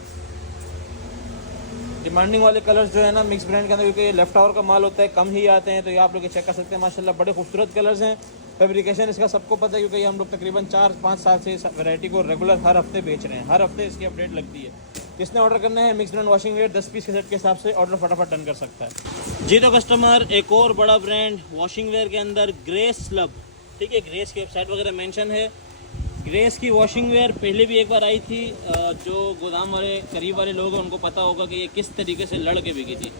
डिमांडिंग वाले कलर्स जो है ना मिक्स ब्रांड के अंदर, क्योंकि लेफ्ट आवर का माल होता है, कम ही आते हैं, तो ये आप लोग चेक कर सकते हैं। माशाल्लाह बड़े खूबसूरत कलर्स हैं। फैब्रिकेशन इसका सबको पता है, क्योंकि ये हम लोग तकरीबन 4-5 साल से इस वैरायटी को रेगुलर हर हफ्ते बेच रहे हैं। हर हफ्ते इसकी अपडेट लगती है। जिसने ऑर्डर करना है mix brand washing wear 10 piece के सेट के हिसाब से ऑर्डर फटाफट डन कर सकता है। जी तो कस्टमर, एक और बड़ा ब्रांड वॉशिंग वेयर के अंदर ग्रेस लब। ठीक है, ग्रेस की वेबसाइट वगैरह मेंशन है। ग्रेस की वॉशिंग वेयर पहले भी एक बार आई थी। जो गोदाम वाले करीब वाले लोग हैं उनको पता होगा कि ये किस तरीके से लड़ के बिकी थी।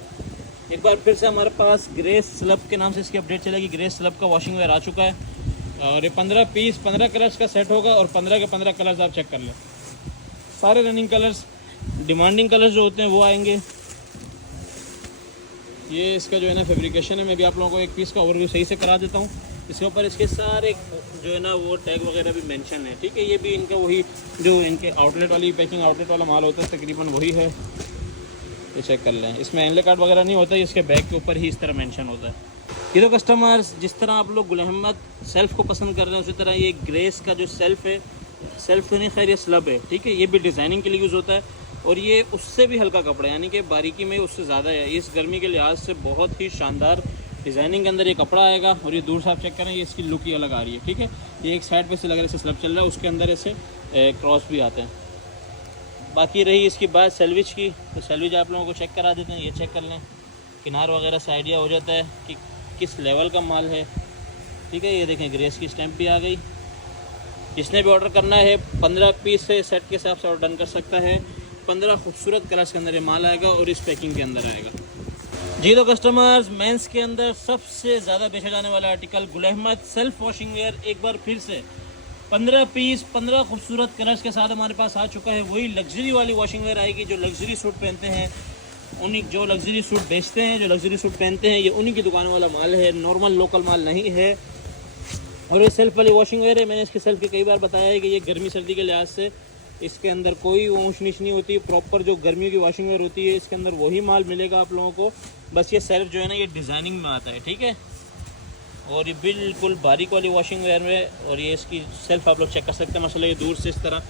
एक बार फिर से हमारे पास ग्रेस स्लब के नाम से इसकी अपडेट चलेगी। ग्रेस स्लब का वॉशिंग वेयर आ चुका है, और ये 15 पीस 15 कलर्स का सेट होगा, और 15 के 15 कलर्स आप चेक कर लें। सारे रनिंग कलर्स, डिमांडिंग कलर्स जो होते हैं वो आएंगे। ये इसका जो है ना फैब्रिकेशन है, मैं भी आप लोगों को एक पीस का ओवरव्यू सही से करा देता हूँ। इसके ऊपर इसके सारे जो है ना वो टैग वगैरह भी मेंशन है। ठीक है, ये भी इनका वही जो इनके आउटलेट वाली पैकिंग आउटलेट वाला माल होता है तकरीबन वही है। ये चेक कर लें, इसमें एनले कार्ड वगैरह नहीं होता है, इसके बैग के ऊपर ही इस तरह मेंशन होता है। ये तो कस्टमर्स, जिस तरह आप लोग गुल अहमद सेल्फ को पसंद कर रहे हैं उसी तरह ये ग्रेस का जो सेल्फ है, सेल्फ तो नहीं खैर ये स्लब है। ठीक है, ये भी डिज़ाइनिंग के लिए यूज़ होता है, और ये उससे भी हल्का कपड़ा है, यानी कि बारीकी में उससे ज़्यादा है। इस गर्मी के लिहाज से बहुत ही शानदार डिज़ाइनिंग के अंदर ये कपड़ा आएगा। और ये दूर से आप चेक करें, ये इसकी लुक ही अलग आ रही है। ठीक है, ये एक साइड पे से लग रहा है ऐसे स्लब चल रहा है, उसके अंदर ऐसे क्रॉस भी आते हैं। बाकी रही इसकी बात सैलविज की, तो सैलविज आप लोगों को चेक करा देते हैं। ये चेक कर लें, किनार वगैरह से आइडिया हो जाता है कि किस लेवल का माल है। ठीक है, ये देखें ग्रेस की स्टैम्प भी आ गई। जिसने भी ऑर्डर करना है 15 पीस से सेट के हिसाब से ऑर्डर डन कर सकता है। 15 खूबसूरत कलर्स के अंदर ये माल आएगा और इस पैकिंग के अंदर आएगा। जी तो कस्टमर्स, मेंस के अंदर सबसे ज़्यादा बेचा जाने वाला article Gul Ahmed self washing where एक बार फिर से 15 पीस 15 खूबसूरत कलर्स के साथ हमारे पास आ चुका है। वही लग्जरी वाली वॉशिंग वेयर आएगी जो लग्जरी सूट पहनते हैं, उन्हीं जो लग्जरी सूट बेचते हैं, जो लग्जरी सूट पहनते हैं, ये उन्हीं की दुकान वाला माल है, नॉर्मल लोकल माल नहीं है। और ये सेल्फ वाली वॉशिंग वेयर है। मैंने इसके सेल्फ के कई बार बताया है कि ये गर्मी सर्दी के लिहाज से इसके अंदर कोई ऊँच नीच नहीं होती। प्रॉपर जो गर्मियों की वॉशिंग वेयर होती है इसके अंदर वही माल मिलेगा आप लोगों को। बस ये सेल्फ जो है ना ये डिज़ाइनिंग में आता है। ठीक है, और ये बिल्कुल बारीक वाली वॉशिंग वेयर में, और ये इसकी सेल्फ आप लोग चेक कर सकते हैं। माशाल्लाह ये दूर से इस तरह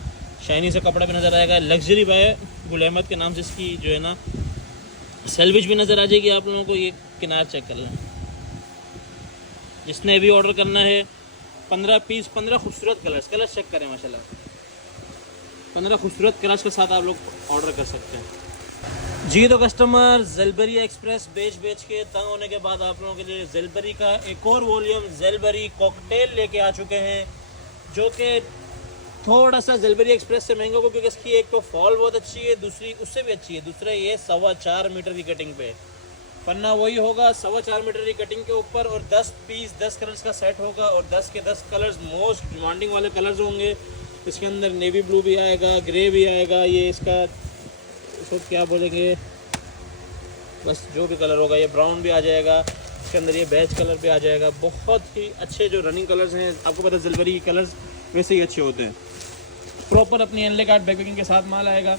शाइनी सा कपड़ा भी नज़र आएगा। लग्जरी बाय गुल अहमद के नाम से इसकी जो है ना सैलविज भी नज़र आ जाएगी आप लोगों को। ये किनार चेक कर लें। जिसने भी ऑर्डर करना है 15 पीस 15 खूबसूरत कलर्स चेक करें माशाल्लाह, 15 खूबसूरत कलर्स के साथ आप लोग ऑर्डर कर सकते हैं। जी तो कस्टमर, ज़ेलबरी एक्सप्रेस बेच के तंग होने के बाद आप लोगों के लिए ज़ेलबरी का एक और वॉल्यूम ज़ेलबरी कॉकटेल लेके आ चुके हैं, जो कि थोड़ा सा ज़ेलबरी एक्सप्रेस से महंगा होगा, क्योंकि इसकी एक तो फॉल बहुत अच्छी है, दूसरी उससे भी अच्छी है। दूसरा ये 4.25 मीटर की कटिंग पे पन्ना वही होगा 4.25 मीटर की कटिंग के ऊपर, और 10 पीस 10 कलर्स का सेट होगा, और 10 के 10 कलर्स मोस्ट डिमांडिंग वाले कलर्स होंगे। इसके अंदर नेवी ब्लू भी आएगा, ग्रे भी आएगा, ये इसका इसको क्या बोलेंगे, बस जो भी कलर होगा, ये ब्राउन भी आ जाएगा, इसके अंदर ये बेज कलर भी आ जाएगा। बहुत ही अच्छे जो रनिंग कलर्स हैं, आपको पता है ज़ेलबरी के कलर्स वैसे ही अच्छे होते हैं। प्रॉपर अपनी एनले कार्ड बैक पैकिंग के साथ माल आएगा।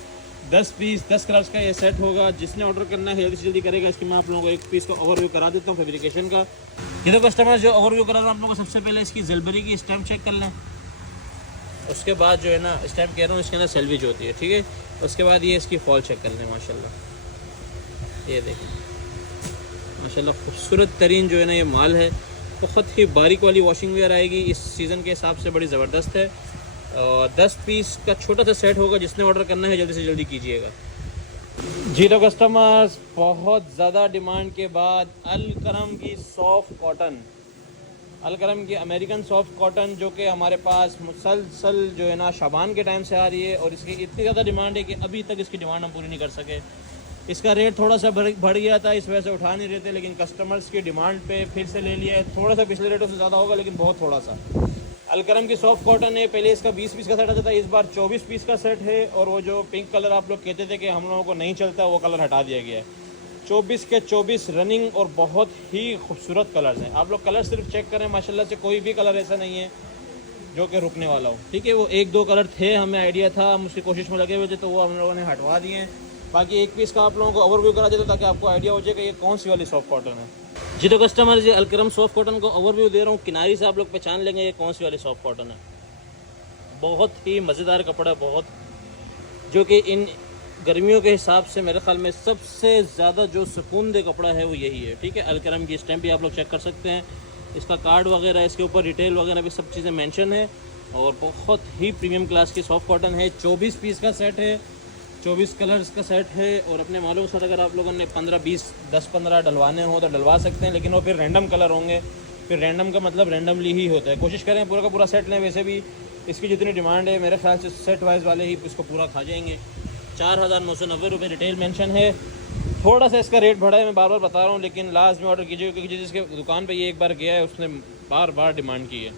10 पीस 10 कलर्स का ये सेट होगा। जिसने ऑर्डर करना है जल्दी से जल्दी करेगा। इसकी मैं आप लोगों को एक पीस का ओवरव्यू करा देता हूँ फैब्रिकेशन का। ये तो कस्टमर जो ओवरव्यू करा रहा हूँ आप लोगों को, सबसे पहले इसकी ज़िलबरी की स्टैम्प चेक कर लें। उसके बाद जो है ना स्टैम्प कह रहा हूँ, इसके अंदर सेल्वेज होती है, ठीक है। उसके बाद ये इसकी फॉल चेक कर लें। माशाल्लाह ये देखें, माशाल्लाह खूबसूरत तरीन जो है ना ये माल है। बहुत ही बारीक वाली वॉशिंग वेयर आएगी, इस सीज़न के हिसाब से बड़ी ज़बरदस्त है। और 10 पीस का छोटा सा सेट होगा। जिसने ऑर्डर करना है जल्दी से जल्दी कीजिएगा। जी तो कस्टमर्स, बहुत ज़्यादा डिमांड के बाद अल करम की सॉफ्ट कॉटन, अल करम की अमेरिकन सॉफ्ट कॉटन जो कि हमारे पास मुसलसल जो है ना शाबान के टाइम से आ रही है, और इसकी इतनी ज़्यादा डिमांड है कि अभी तक इसकी डिमांड हम पूरी नहीं कर सके। इसका रेट थोड़ा सा बढ़ गया था, इस वजह से उठा नहीं रहे थे, लेकिन कस्टमर्स की डिमांड पे फिर से ले लिया है। थोड़ा सा पिछले रेटों से ज़्यादा होगा, लेकिन बहुत थोड़ा सा। अलकरम की सॉफ्ट कॉटन है। पहले इसका 20 पीस का सेट आता था, इस बार 24 पीस का सेट है। और वो जो पिंक कलर आप लोग कहते थे कि हम लोगों को नहीं चलता, वो कलर हटा दिया गया है। 24 के 24 रनिंग और बहुत ही खूबसूरत कलर्स हैं। आप लोग कलर सिर्फ चेक करें, माशाल्लाह से कोई भी कलर ऐसा नहीं है जो कि रुकने वाला हो, ठीक है। वो 1-2 कलर थे, हमें आइडिया था, हम उसकी कोशिश में लगे हुए थे, तो वो हम लोगों ने हटवा दिए हैं। बाकी एक पीस का आप लोगों को ओवरव्यू करा देता ताकि आपको आइडिया हो जाए कि ये कौन सी वाली सॉफ्ट कॉटन है। जी तो कस्टमर, ये अलकरम सॉफ्ट कॉटन को ओवरव्यू दे रहा हूँ। किनारी से आप लोग पहचान लेंगे ये कौन सी वाली सॉफ्ट कॉटन है। बहुत ही मज़ेदार कपड़ा, बहुत जो कि इन गर्मियों के हिसाब से मेरे ख्याल में सबसे ज़्यादा जो सुकून दे कपड़ा है वो यही है, ठीक है। अलकरम की स्टैम्प भी आप लोग चेक कर सकते हैं, इसका कार्ड वगैरह, इसके ऊपर डिटेल वगैरह भी सब चीज़ें मेंशन है। और बहुत ही प्रीमियम क्लास की सॉफ्ट कॉटन है। 24 पीस का सेट है, 24 कलर्स का सेट है। और अपने मालों के साथ अगर आप लोगों ने 15-20 10-15 डलवाने हो तो डलवा सकते हैं, लेकिन वो फिर रैंडम कलर होंगे। फिर रैंडम का मतलब रैंडमली ही होता है। कोशिश करें पूरा का पूरा सेट लें। वैसे भी इसकी जितनी डिमांड है मेरे ख्याल से सेट वाइज वाले ही इसको पूरा खा जाएंगे। 4,990 रुपये रिटेल मेंशन है। थोड़ा सा इसका रेट बढ़ा है, मैं बार बार बता रहा हूँ, लेकिन लास्ट में ऑर्डर कीजिएगा, क्योंकि जिसके दुकान पे ये एक बार गया है उसने बार बार डिमांड की है।